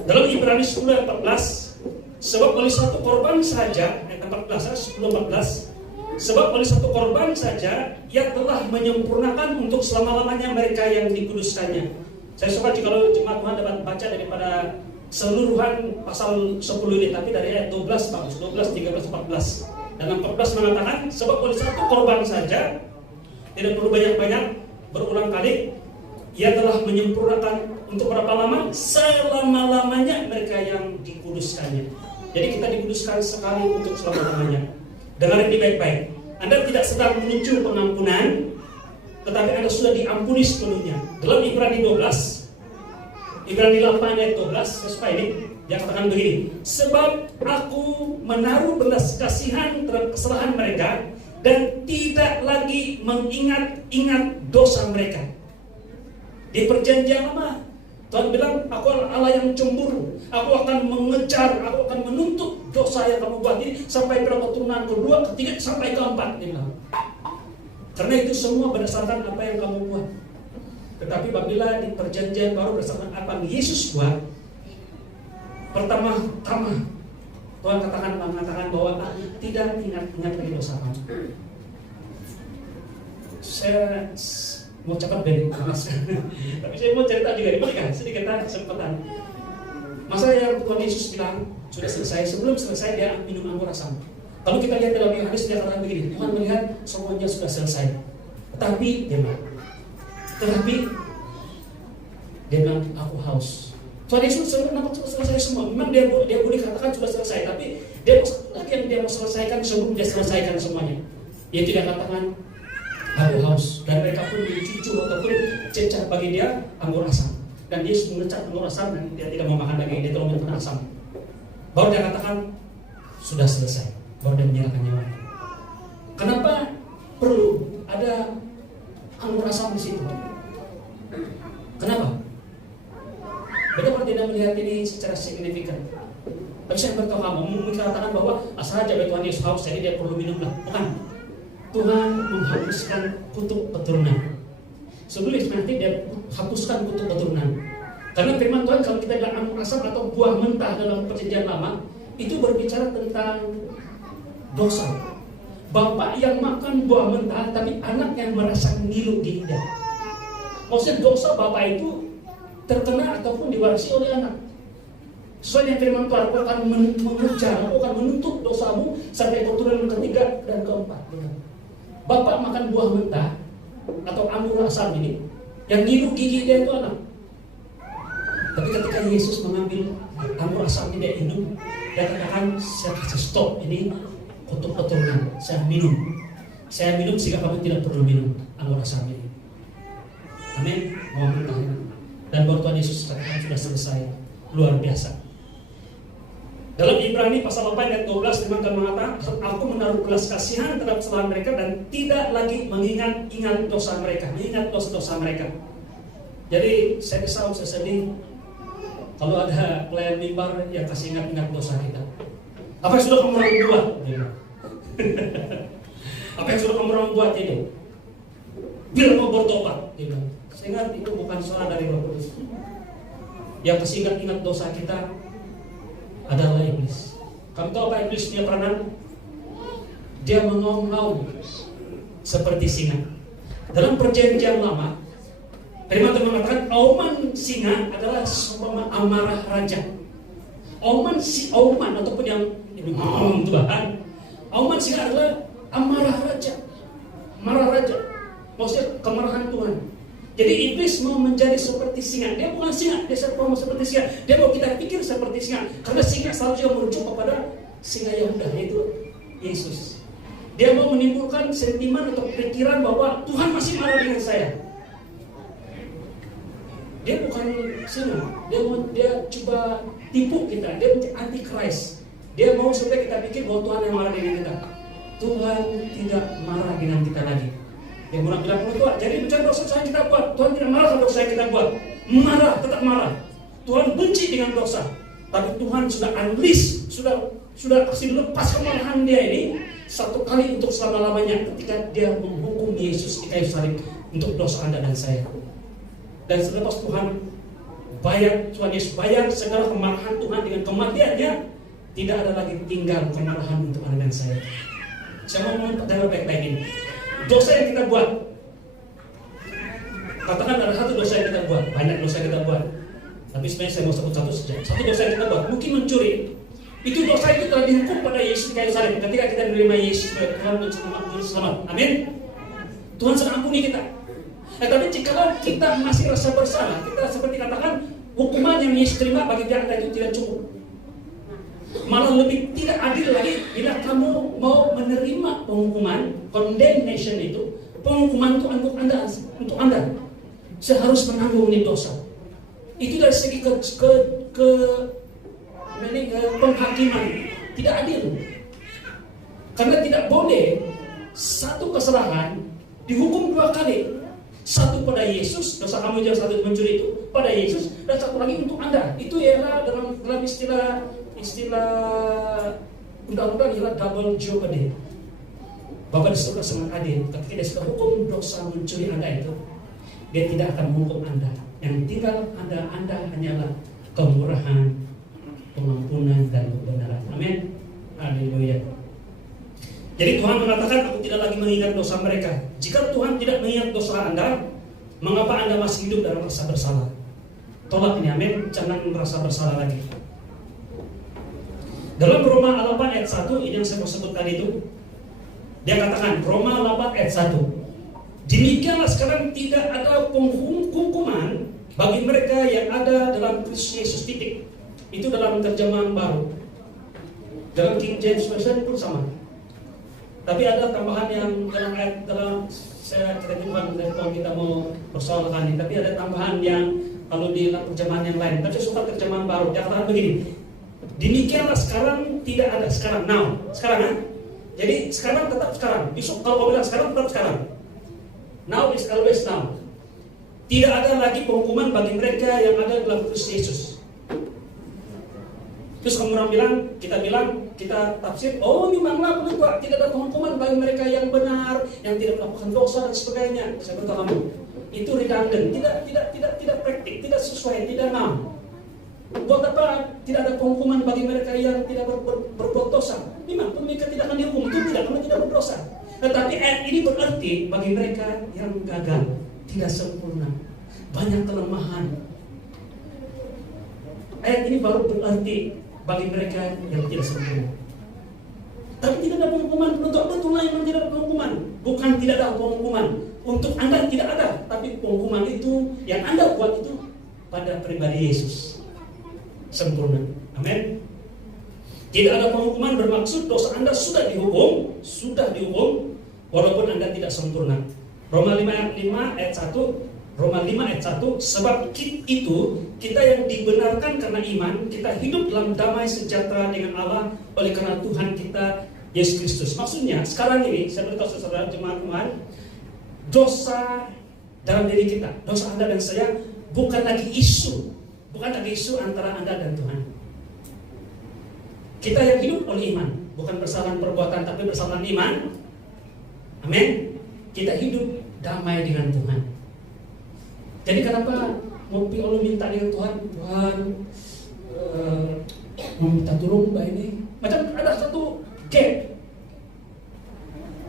Dalam Ibrani 10:14, sebab oleh satu korban saja, ayat 14, 10:14, sebab oleh satu korban saja ia telah menyempurnakan untuk selama-lamanya mereka yang dikuduskannya. Saya suka jika jemaat Tuhan dapat baca daripada seluruhan pasal 10 ini, tapi dari ayat 12 bagus, 12, 13, 14. Dan 14 mengatakan, sebab oleh satu korban saja, tidak perlu banyak-banyak, berulang kali, ia telah menyempurnakan untuk berapa lama? Selama-lamanya mereka yang dikuduskannya. Jadi kita dikuduskan sekali untuk selama-lamanya. Dengar ini baik-baik. Anda tidak sedang menuju pengampunan, tetapi Anda sudah diampuni sepenuhnya. Dalam Ibrani 12, Ibrani 8 ayat 12, sesuai ini, dia katakan begini, sebab aku menaruh belas kasihan terhadap kesalahan mereka dan tidak lagi mengingat-ingat dosa mereka. Di perjanjian lama, Tuhan bilang, aku adalah Allah yang cemburu, aku akan mengejar, aku akan menuntut dosa yang kamu buat ini sampai pada keturunan kedua, ketiga, sampai keempat. Dia bilang. Karena itu semua berdasarkan apa yang kamu buat. Tetapi apabila di perjanjian baru berdasarkan apa yang Yesus buat, pertama-tama Tuhan mengatakan bahwa tidak ingat lagi dosa kamu. Saya mau cepat dari mas, tapi saya mau cerita juga, diberikan sedikit kesempatan. Masa yang Tuhan Yesus bilang sudah selesai, sebelum selesai dia minum anggur asam. Kalau kita lihat dalam hadis dia katakan begini, Tuhan melihat semuanya sudah selesai, tetapi dia bilang aku haus. Tuhan Yesus sudah selesai semua. Memang dia boleh katakan sudah selesai, tapi dia lagi yang dia mau selesaikan sebelum dia selesaikan semuanya. Dia tidak katakan aku haus, dan mereka pun mencucu ataupun cecar bagi dia anggur asam. Dan Yesus mengecat anggur asam dan dia tidak mau makan daging, dia terlalu minum asam. Baru dia katakan sudah selesai, baru dia menyerahkan nyawanya. Kenapa perlu ada anggur asam di situ? Kenapa? Beda kalau tidak melihat ini secara signifikan. Tapi saya beritahu kamu, mungkin katakan bahwa asal aja Tuhan Yesus haus, jadi dia perlu minum lah. Bukan. Tuhan menghapuskan kutuk keturunan. Sebelum nanti dia hapuskan kutuk keturunan. Karena firman Tuhan kalau kita bilang anggur asam atau buah mentah dalam perjanjian lama, itu berbicara tentang dosa. Bapak yang makan buah mentah, tapi anak yang merasa ngilu di lidah. Maksudnya dosa bapak itu terkena ataupun diwarisi oleh anak. Sesuai dengan firman Tuhan, aku akan mengejar, aku akan menuntut dosamu sampai keturunan ketiga dan keempat. Bapak makan buah mentah atau anggur asam ini, yang ngilu gigi dia itu anak. Tapi ketika Yesus mengambil anggur asam ini dia minum, dia katakan saya kasih stop, ini kutuk keturunan, saya minum sehingga kamu tidak perlu minum anggur asam ini. Amin. Mau mentah. Dan baru Tuhan Yesus katakan sudah selesai. Luar biasa. Dalam Ibrani pasal 8 ayat 12 firman Tuhan mengatakan, aku menaruh belas kasihan terhadap kesalahan mereka dan tidak lagi mengingat dosa mereka, mengingat dosa-dosa mereka. Jadi saya sedih kalau ada pelayan mimbar yang kasih ingat dosa kita. Apa yang sudah kamu buat? Apa yang sudah kamu buat ini? Bila mau bertobat, saya ingat itu bukan suara dari Roh Kudus. Yang kasih ingat dosa kita adalah iblis. Kamu tahu apa iblis dia peranan? Dia mengaum-ngaum seperti singa. Dalam perjanjian lama, firman Tuhan mengatakan auman singa adalah seumpama amarah raja. Auman ataupun yang Ini Tuhan. Auman singa adalah amarah raja. Marah raja. Maksudnya kemarahan Tuhan. Jadi iblis mau menjadi seperti singa. Dia bukan singa, dia mau seperti singa. Dia mau kita pikir seperti singa. Karena singa selalu juga merujuk kepada singa Yahuda, yaitu Yesus. Dia mau menimbulkan sentimen atau pikiran bahwa Tuhan masih marah dengan saya. Dia bukan singa. Dia coba tipu kita. Dia anti Christ. Dia mau supaya kita pikir bahwa Tuhan yang marah dengan kita. Tuhan tidak marah dengan kita lagi. Dia mau bilang Tuhan, jadi bukan dosa yang kita buat. Tuhan tidak marah dengan dosa yang kita buat. Marah, tetap marah. Tuhan benci dengan dosa. Tapi Tuhan sudah unleash, sudah kasih lepas kemarahan dia ini satu kali untuk selama-lamanya ketika dia menghukum Yesus di kayu salib untuk dosa Anda dan saya. Dan selepas Tuhan Yesus bayar segala kemarahan Tuhan dengan kematiannya, tidak ada lagi tinggal kemarahan untuk Anda dan saya. Saya mau memperdalam baik-baik ini. Dosa yang kita buat, katakan ada satu dosa yang kita buat, banyak dosa yang kita buat. Tapi sebenarnya saya mau sebut satu saja. Satu dosa yang kita buat, mungkin mencuri. Itu dosa itu telah dihukum pada Yesus di kayu salib. Ketika kita menerima Yesus sebagai Tuhan dan Juru Selamat. Amin. Tuhan sudah ampuni kita. Tapi jika kita masih rasa bersalah, kita seperti katakan hukuman yang Yesus terima bagi Anda itu tidak cukup. Malah lebih tidak adil lagi bila kamu mau menerima penghukuman, condemnation itu, penghukuman itu untuk Anda. Saya harus menanggung ini dosa. Itu dari segi penghakiman tidak adil. Karena tidak boleh satu kesalahan dihukum dua kali. Satu pada Yesus, dosa kamu yang satu mencuri itu pada Yesus, dan satu lagi untuk Anda. Itu ialah dalam istilah undang-undang ialah double jeopardy. Bapak di surga sangat adil. Ketika dia sudah hukum dosa mencuri Anda itu, dia tidak akan menghukum Anda. Yang tinggal Anda hanyalah kemurahan, pengampunan dan kebenaran. Amin. Haleluya. Jadi Tuhan mengatakan, aku tidak lagi mengingat dosa mereka. Jika Tuhan tidak mengingat dosa Anda, mengapa Anda masih hidup dalam rasa bersalah? Tolak ini, amin. Jangan merasa bersalah lagi. Dalam Roma 8 ayat 1, ini yang saya mau sebut tadi itu, dia katakan, Roma 8 ayat 1, demikianlah sekarang tidak ada penghukuman bagi mereka yang ada dalam Kristus Yesus, titik. Itu dalam terjemahan baru. Dalam King James Version pun sama. Tapi ada tambahan yang dalam saya terjemahkan kalau kita mau persoalkan ini. Tapi ada tambahan yang kalau di terjemahan yang lain. Tapi saya suka terjemahan baru. Dia katakan begini. Demikianlah sekarang tidak ada sekarang now. Sekarang kan? Jadi sekarang tetap sekarang. Besok kalau kau bilang sekarang tetap sekarang. Now is always now. Tidak ada lagi penghukuman bagi mereka yang ada dalam Kristus Yesus. Terus orang bilang, kita tafsir, oh memanglah betul Pak, tidak ada penghukuman bagi mereka yang benar, yang tidak melakukan dosa dan sebagainya. Saya berkata kamu, itu redundant, tidak praktik, tidak sesuai, tidak ngam. Buat apa tidak ada penghukuman bagi mereka yang tidak berbuat dosa? Memang mereka tidak akan dihukum, itu tidak, karena tidak berdosa. Tetapi ayat ini berarti bagi mereka yang gagal, tidak sempurna, banyak kelemahan. Ayat ini baru berarti bagi mereka yang tidak sempurna. Tapi tidak ada penghukuman. Untuk betul memang tidak ada penghukuman. Bukan tidak ada penghukuman. Untuk Anda tidak ada. Tapi penghukuman itu yang Anda buat itu pada pribadi Yesus. Sempurna. Amin. Tidak ada penghukuman bermaksud dosa Anda sudah dihukum. Walaupun Anda tidak sempurna. Roma 5 ayat 1. Roma 5 ayat 1, sebab itu kita yang dibenarkan karena iman, kita hidup dalam damai sejahtera dengan Allah oleh karena Tuhan kita Yesus Kristus. Maksudnya sekarang ini saya beritahu saudara jemaat Tuhan, dosa dalam diri kita, dosa Anda dan saya bukan lagi isu antara Anda dan Tuhan. Kita yang hidup oleh iman, bukan bersalahan perbuatan tapi bersalahan iman. Amin. Kita hidup damai dengan Tuhan. Jadi kenapa mau Allah minta dengan Tuhan mau minta tolong mbak ini, macam ada satu gap.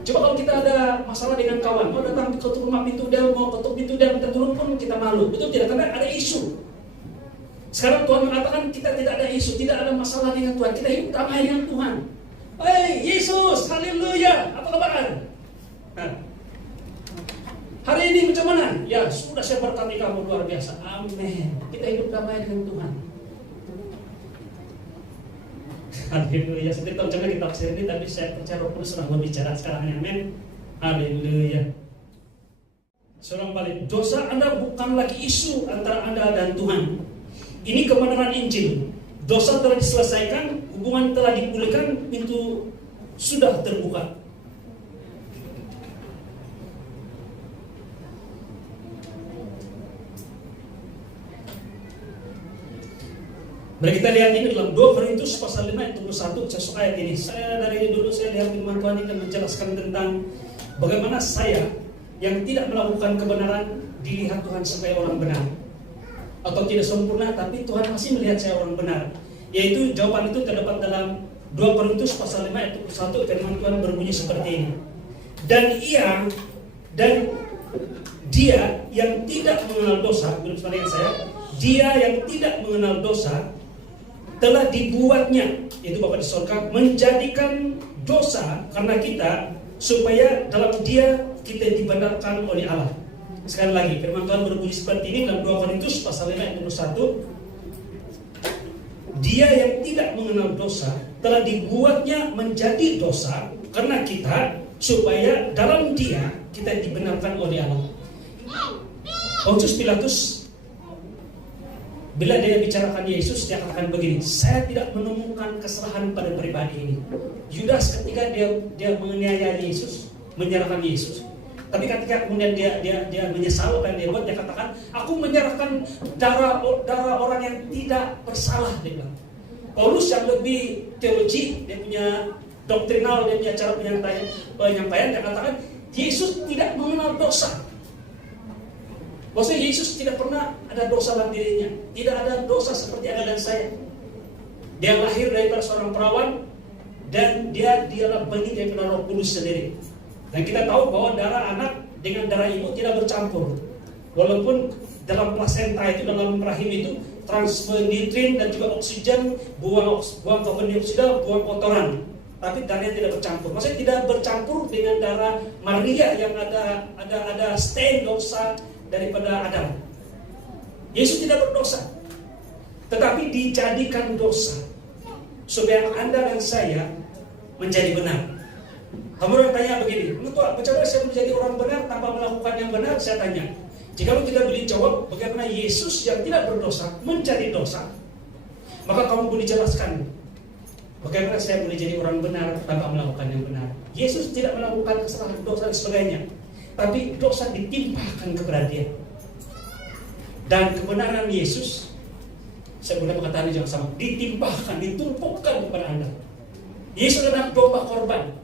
Coba kalau kita ada masalah dengan kawan, mau datang ke rumah pintu dia, mau ketuk pintu dia minta tolong pun kita malu, betul tidak? Karena ada isu. Sekarang Tuhan mengatakan kita tidak ada isu, tidak ada masalah dengan Tuhan. Kita hidup damai dengan Tuhan. Hei Yesus, haleluya, apa kabar? Nah, hari ini macam mana? Ya sudah saya berkati kamu luar biasa. Amin. Kita hidup damai dengan Tuhan. Haleluya. Saya tidak tahu cara kita tafsir ini, tapi saya percaya Roh Kudus sedang berbicara sekarang. Amin. Haleluya. Seorang balik, dosa Anda bukan lagi isu antara Anda dan Tuhan. Ini kebenaran Injil. Dosa telah diselesaikan, hubungan telah dipulihkan, pintu sudah terbuka. Mari kita lihat ini dalam 2 Korintus pasal 5 ayat 21. Saya suka ayat ini. Saya dari dulu saya lihat firman Tuhan ini dan menjelaskan tentang bagaimana saya yang tidak melakukan kebenaran dilihat Tuhan sebagai orang benar. Atau tidak sempurna, tapi Tuhan masih melihat saya orang benar. Yaitu jawaban itu terdapat dalam 2 Korintus pasal 5 ayat 21. Firman Tuhan berbunyi seperti ini. Dan dia yang tidak mengenal dosa, belum sekalian saya, dia yang tidak mengenal dosa telah dibuatnya, yaitu Bapa di surga, menjadikan dosa karena kita, supaya dalam dia kita dibenarkan oleh Allah. Sekali lagi, firman Tuhan berbunyi seperti ini dalam 2 Korintus pasal 5 ayat 21. Dia yang tidak mengenal dosa telah dibuatnya menjadi dosa karena kita, supaya dalam dia kita dibenarkan oleh Allah. Pontius Pilatus, bila dia bicarakan Yesus, dia katakan begini, saya tidak menemukan kesalahan pada pribadi ini. Yudas ketika dia menganiaya Yesus, menyerahkan Yesus. Tapi ketika kemudian dia menyesal apa yang dia buat, dia katakan, aku menyerahkan darah orang yang tidak bersalah, dia bilang. Paulus yang lebih teologi, dia punya doktrinal, dia punya cara penyampaian, dia katakan, Yesus tidak mengenal dosa. Maksudnya Yesus tidak pernah ada dosa dalam dirinya. Tidak ada dosa seperti Anda dan saya. Dia lahir daripada seorang perawan, dan dialah benih daripada Roh Kudus sendiri. Dan kita tahu bahwa darah anak dengan darah ibu tidak bercampur. Walaupun dalam plasenta itu, dalam rahim itu, transfer nitrin dan juga oksigen, buang karbon dioksida, buang kotoran. Tapi darahnya tidak bercampur. Maksudnya tidak bercampur dengan darah Maria yang ada stain dosa daripada Adam. Yesus tidak berdosa, tetapi dijadikan dosa supaya Anda dan saya menjadi benar. Kamu orang tanya begini, bagaimana saya menjadi orang benar tanpa melakukan yang benar? Saya tanya, jika kamu tidak boleh jawab bagaimana Yesus yang tidak berdosa menjadi dosa, maka kamu boleh jelaskan bagaimana saya boleh jadi orang benar tanpa melakukan yang benar. Yesus tidak melakukan kesalahan, dosa dan sebagainya, tapi dosa ditimpakan kepada dia. Dan kebenaran Yesus, saya boleh mengatakan jangan sama, ditimpahkan, ditumpukkan kepada Anda. Yesus adalah domba korban.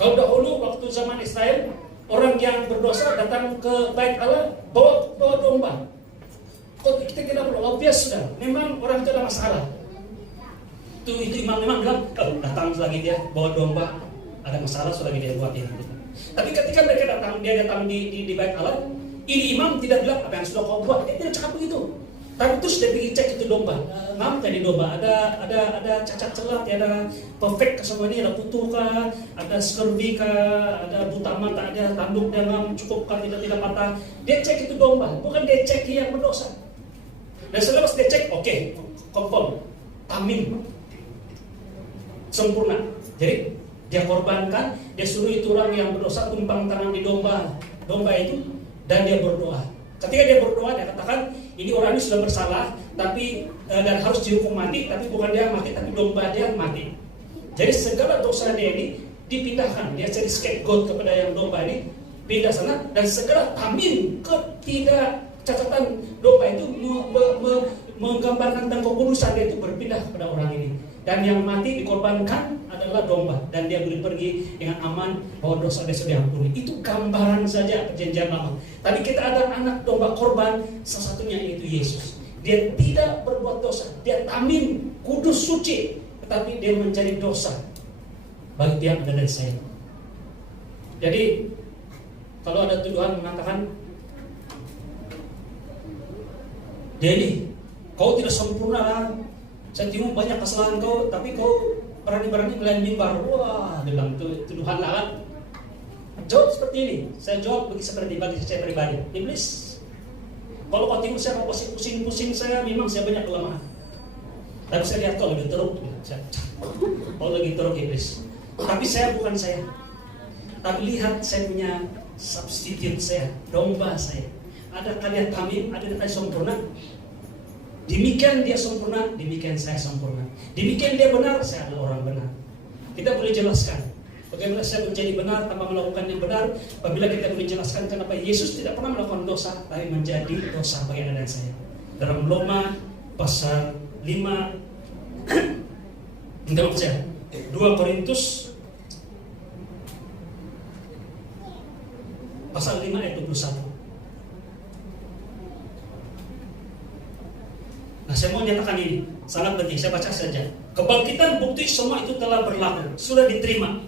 Kalau dahulu waktu zaman Israel, orang yang berdosa datang ke bait Allah bawa domba. Kok kita kira obvious sudah, memang orang itu ada masalah. Itu imam bilang, kalau datang lagi dia bawa domba, ada masalah sudah dia buatin. Tapi ketika mereka datang di bait Allah, ini imam tidak bilang apa yang sudah kau buat, dia tidak cakap begitu. Tapi terus dia pergi cek itu domba, ngam tadi domba, ada cacat celat, ada perfect semua ini, ada putuh kah, ada scurvy kah, ada buta mata, ada tanduk dia ngam cukup kah, tidak patah. Dia cek itu domba, bukan dia cek yang berdosa. Dan selepas dia cek, oke, confirm, tamim, sempurna. Jadi dia korbankan, dia suruh itu orang yang berdosa tumpang tangan di domba itu, dan dia berdoa. Ketika dia berdoa, dia katakan, ini orang ini sudah bersalah, tapi dan harus dihukum mati, tapi bukan dia mati, tapi domba dia mati. Jadi segala dosa dia ini dipindahkan, dia jadi scapegoat kepada yang domba ini, pindah sana, dan segala tamim ketidakcacatan domba itu menggambarkan tentang kekudusan dia itu berpindah kepada orang ini. Dan yang mati dikorbankan adalah domba, dan dia boleh pergi dengan aman bahwa dosa dia sudah diampuni. Itu gambaran saja perjanjian lama. Tapi kita ada anak domba korban, salah satunya yaitu Yesus. Dia tidak berbuat dosa, dia tamim, kudus, suci, tetapi dia menjadi dosa bagi pihak Anda dan saya. Jadi kalau ada tuduhan mengatakan, Denny, Kau tidak sempurna lah. Saya tahu banyak kesalahan kau, tapi kau berani-berani melihat mimbar. Wah, dia bilang itu tuduhan lah kan. Jawab seperti ini. Saya jawab bagi saya pribadi. Iblis, kalau kau tengok saya mau pusing-pusing saya, memang saya banyak kelemahan. Tapi saya lihat kau lebih teruk. Kau lebih teruk iblis. Tapi saya bukan saya. Tapi lihat saya punya substitute saya, domba saya. Ada kalian tamim, ada kalian sempurna. Demikian dia sempurna, demikian saya sempurna. Demikian dia benar, saya adalah orang benar. Kita boleh jelaskan bagaimana saya menjadi benar tanpa melakukan yang benar. Apabila kita boleh jelaskan kenapa Yesus tidak pernah melakukan dosa, tapi menjadi dosa bagi Anda dan saya. Dalam Roma pasal 5, minta maaf saya, 2 Korintus pasal 5 ayat 21. Nah, saya mau nyatakan ini, sangat penting, saya baca saja. Kebangkitan bukti semua itu telah berlaku, sudah diterima.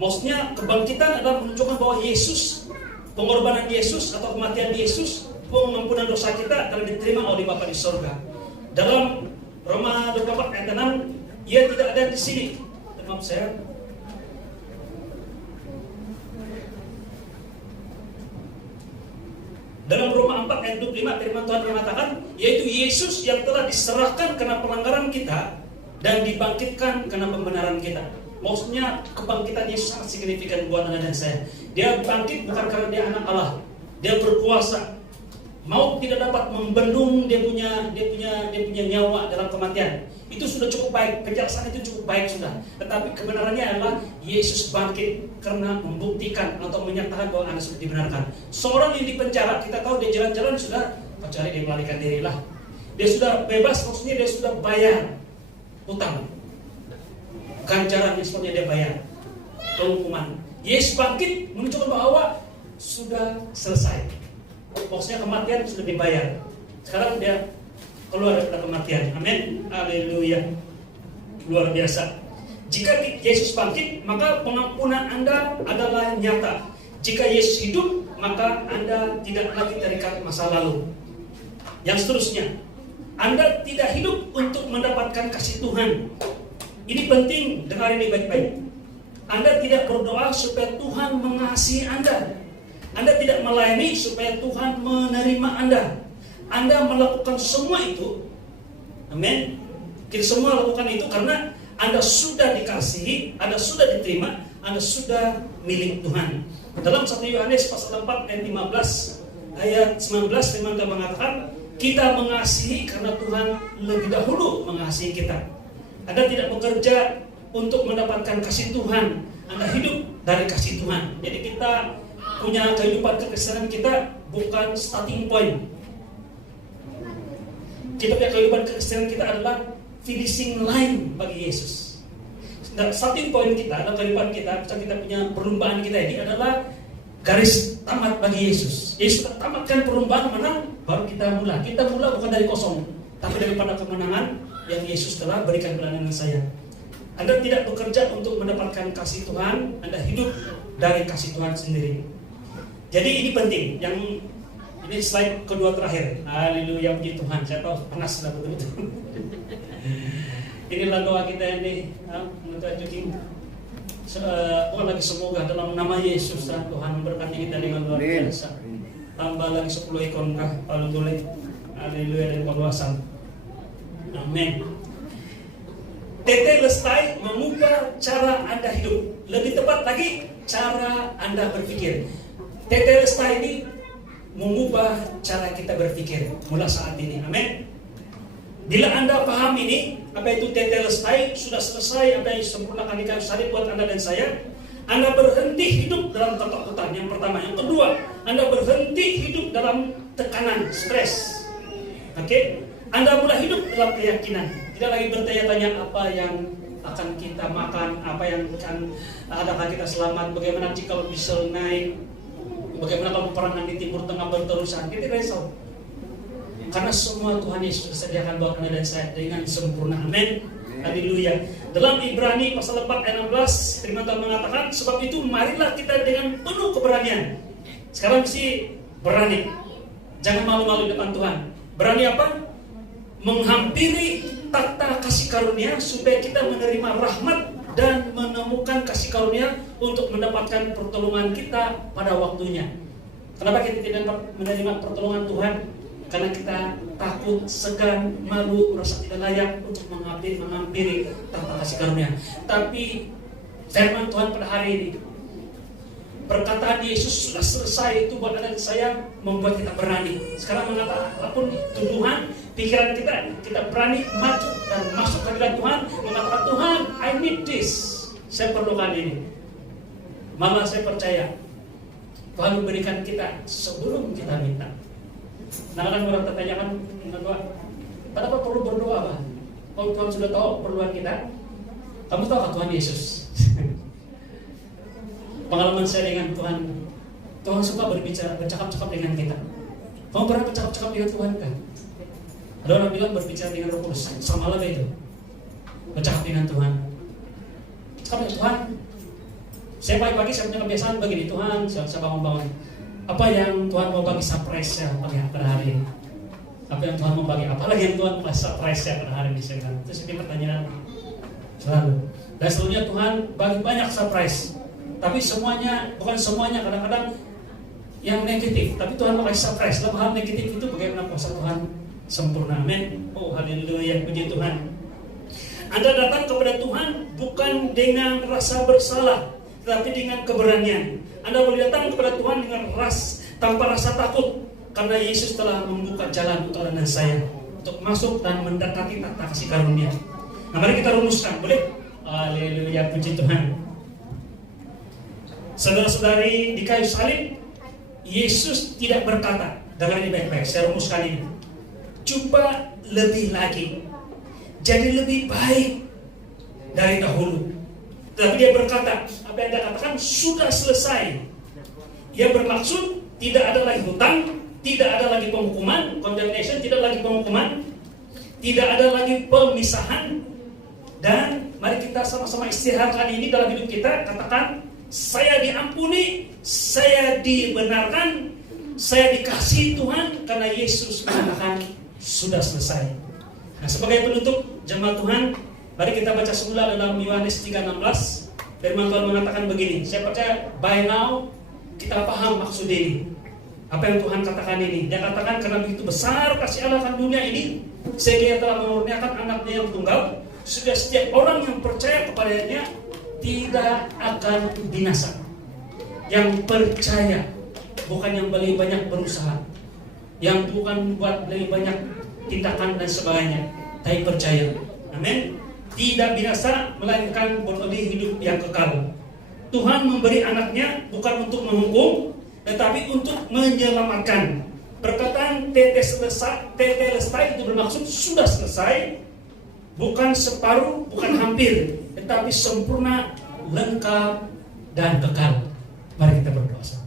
Maksudnya kebangkitan adalah menunjukkan bahwa Yesus, pengorbanan Yesus atau kematian Yesus, pengampunan dosa kita telah diterima oleh Bapa di sorga. Dalam Roma 24 ayat 6, ia tidak ada di sini. Maaf saya. Dalam Roma 4 ayat 25 firman Tuhan mengatakan, yaitu Yesus yang telah diserahkan karena pelanggaran kita dan dibangkitkan karena pembenaran kita. Maksudnya kebangkitan Yesus sangat signifikan buat Anda dan saya. Dia bangkit bukan karena dia anak Allah. Dia berkuasa. Maut tidak dapat membendung dia punya nyawa dalam kematian. Itu sudah cukup baik, penjelasan itu cukup baik sudah. Tetapi kebenarannya adalah Yesus bangkit karena membuktikan atau menyatakan bahwa Anda sudah dibenarkan. Seorang yang dipenjara, kita tahu dia jalan-jalan sudah, kecuali dia melarikan diri lah. Dia sudah bebas, maksudnya dia sudah bayar utang. Ganjaran sebenarnya dia bayar hukuman. Yesus bangkit menunjukkan bahwa sudah selesai. Maksudnya kematian sudah dibayar. Sekarang dia keluar dari kematian. Amin. Haleluya. Luar biasa. Jika Yesus bangkit, maka pengampunan Anda adalah nyata. Jika Yesus hidup, maka Anda tidak lagi terikat masa lalu. Yang seterusnya, Anda tidak hidup untuk mendapatkan kasih Tuhan. Ini penting, dengar ini baik-baik. Anda tidak berdoa supaya Tuhan mengasihi Anda. Anda tidak melayani supaya Tuhan menerima Anda. Anda melakukan semua itu, amin. Kita semua lakukan itu karena Anda sudah dikasihi, Anda sudah diterima, Anda sudah milik Tuhan. Dalam 1 Yohanes pasal 4 ayat 15 ayat 19 firman Tuhan mengatakan, kita mengasihi karena Tuhan lebih dahulu mengasihi kita. Anda tidak bekerja untuk mendapatkan kasih Tuhan, Anda hidup dari kasih Tuhan. Jadi kita punya kehidupan kekristenan kita bukan starting point. Kita punya kehidupan kekristenan kita adalah finishing line bagi Yesus. Nah, starting point kita dalam kehidupan kita punya perlombaan kita ini adalah garis tamat bagi Yesus. Yesus tamatkan perlombaan, menang, baru kita mulai. Kita mulai bukan dari kosong, tapi daripada kemenangan yang Yesus telah berikan kepada saya. Anda tidak bekerja untuk mendapatkan kasih Tuhan, Anda hidup dari kasih Tuhan sendiri. Jadi ini penting. Yang ini slide kedua terakhir. Haleluya, puji Tuhan. Saya tahu panas sudah betul-betul. Inilah doa kita ini, menurut Joking. Bukan lagi semoga dalam nama Yesus Tuhan memberkati kita dengan luar biasa. Tambah lagi 10 ekor kah, kalau boleh. Haleluya dan keluasan. Amin. TT Lestai mengubah cara Anda hidup. Lebih tepat lagi, cara Anda berpikir. TT Lestai ini mengubah cara kita berpikir mulai saat ini. Amin. Bila Anda paham ini, apa itu TT Lestai, sudah selesai apa yang sempurnakan di kayu salib buat Anda dan saya. Anda berhenti hidup dalam ketakutan. Yang pertama. Yang kedua, Anda berhenti hidup dalam tekanan, stres. Oke? Anda mulai hidup dalam keyakinan. Tidak lagi bertanya-tanya apa yang akan kita makan, apa yang akan adakah kita selamat, bagaimana jika bisa naik, bagaimana kalau peperangan di Timur Tengah berterusan. Kita risau. Karena semua Tuhan Yesus sediakan buat Anda dan saya dengan sempurna. Amin. Haleluya. Dalam Ibrani pasal 4 ayat 16, firman Tuhan mengatakan, sebab itu marilah kita dengan penuh keberanian. Sekarang mesti berani. Jangan malu-malu depan Tuhan. Berani apa? menghampiri takhta kasih karunia supaya kita menerima rahmat dan menemukan kasih karunia untuk mendapatkan pertolongan kita pada waktunya. Kenapa kita tidak menerima pertolongan Tuhan? Karena kita takut, segan, malu, merasa tidak layak untuk menghampiri takhta kasih karunia. Tapi firman Tuhan pada hari ini, perkataan Yesus sudah selesai, itu buat Anda dan saya membuat kita berani. Sekarang mengatakan apapun tuduhan, pikiran kita berani maju dan masuk ke dalam Tuhan, mengatakan Tuhan, I need this. Saya perlukan ini. Malah saya percaya Tuhan memberikan kita sebelum kita minta. Nah, kadang orang tertanyakan, kenapa perlu berdoa, Pak? Kalau Tuhan sudah tahu perluan kita, kamu tahu kan Tuhan Yesus? Pengalaman saya dengan Tuhan suka bercakap-cakap dengan kita. Kamu pernah bercakap-cakap dengan Tuhan kan? Ada orang bilang berbicara dengan Roh Kudus, sama lah itu. Bercakap dengan Tuhan. Cakap dengan Tuhan. Saya pagi-pagi saya punya kebiasaan begini, Tuhan, saya bangun-bangun. Apa yang Tuhan mau bagi surprise ya pada hari ini? Apa yang Tuhan mau bagi? Apalagi yang Tuhan mau surprise ya pada hari ini? Saya bilang. Terus ini pertanyaan selalu. Dan selalunya Tuhan bagi banyak surprise. Tapi bukan semuanya, kadang-kadang yang negatif. Tapi Tuhan mau kasih surprise. Dalam hal negatif itu bagaimana kuasa Tuhan sempurna. Amin. Oh haleluya, puji Tuhan. Anda datang kepada Tuhan bukan dengan rasa bersalah, tetapi dengan keberanian. Anda boleh datang kepada Tuhan dengan tanpa rasa takut, karena Yesus telah membuka jalan untuk Anda dan saya untuk masuk dan mendekati takhta kasih karunia. Nah, mari kita rumuskan, boleh? Haleluya, puji Tuhan. Saudara-saudari, di kayu salib Yesus tidak berkata, dengar ini baik-baik, saya rumuskan ini, coba lebih lagi, jadi lebih baik dari dahulu. Tapi dia berkata, apa yang dia katakan sudah selesai. Ia bermaksud tidak ada lagi hutang, tidak ada lagi penghukuman, condemnation, tidak lagi penghukuman, tidak ada lagi pemisahan. Dan mari kita sama-sama istirahatkan ini dalam hidup kita. Katakan, saya diampuni, saya dibenarkan, saya dikasihi Tuhan, karena Yesus mengatakan sudah selesai. Nah, sebagai penutup jemaat Tuhan, mari kita baca semula dalam Yohanes 3:16. Firman Tuhan mengatakan begini. Saya percaya by now kita paham maksud ini. Apa yang Tuhan katakan ini? Dia katakan karena begitu besar kasih Allah akan dunia ini, sehingga Dia telah mengurniakan anaknya yang tunggal, supaya setiap orang yang percaya kepadanya tidak akan binasa. Yang percaya, bukan yang lebih banyak berusaha, yang bukan buat lebih banyak tindakan dan sebagainya, tapi percaya. Amin. Tidak binasa, melainkan beroleh hidup yang kekal. Tuhan memberi anaknya bukan untuk menghukum, tetapi untuk menyelamatkan. Perkataan tetelestai itu bermaksud sudah selesai, bukan separuh, bukan hampir, tetapi sempurna, lengkap, dan kekal. Mari kita berdoa.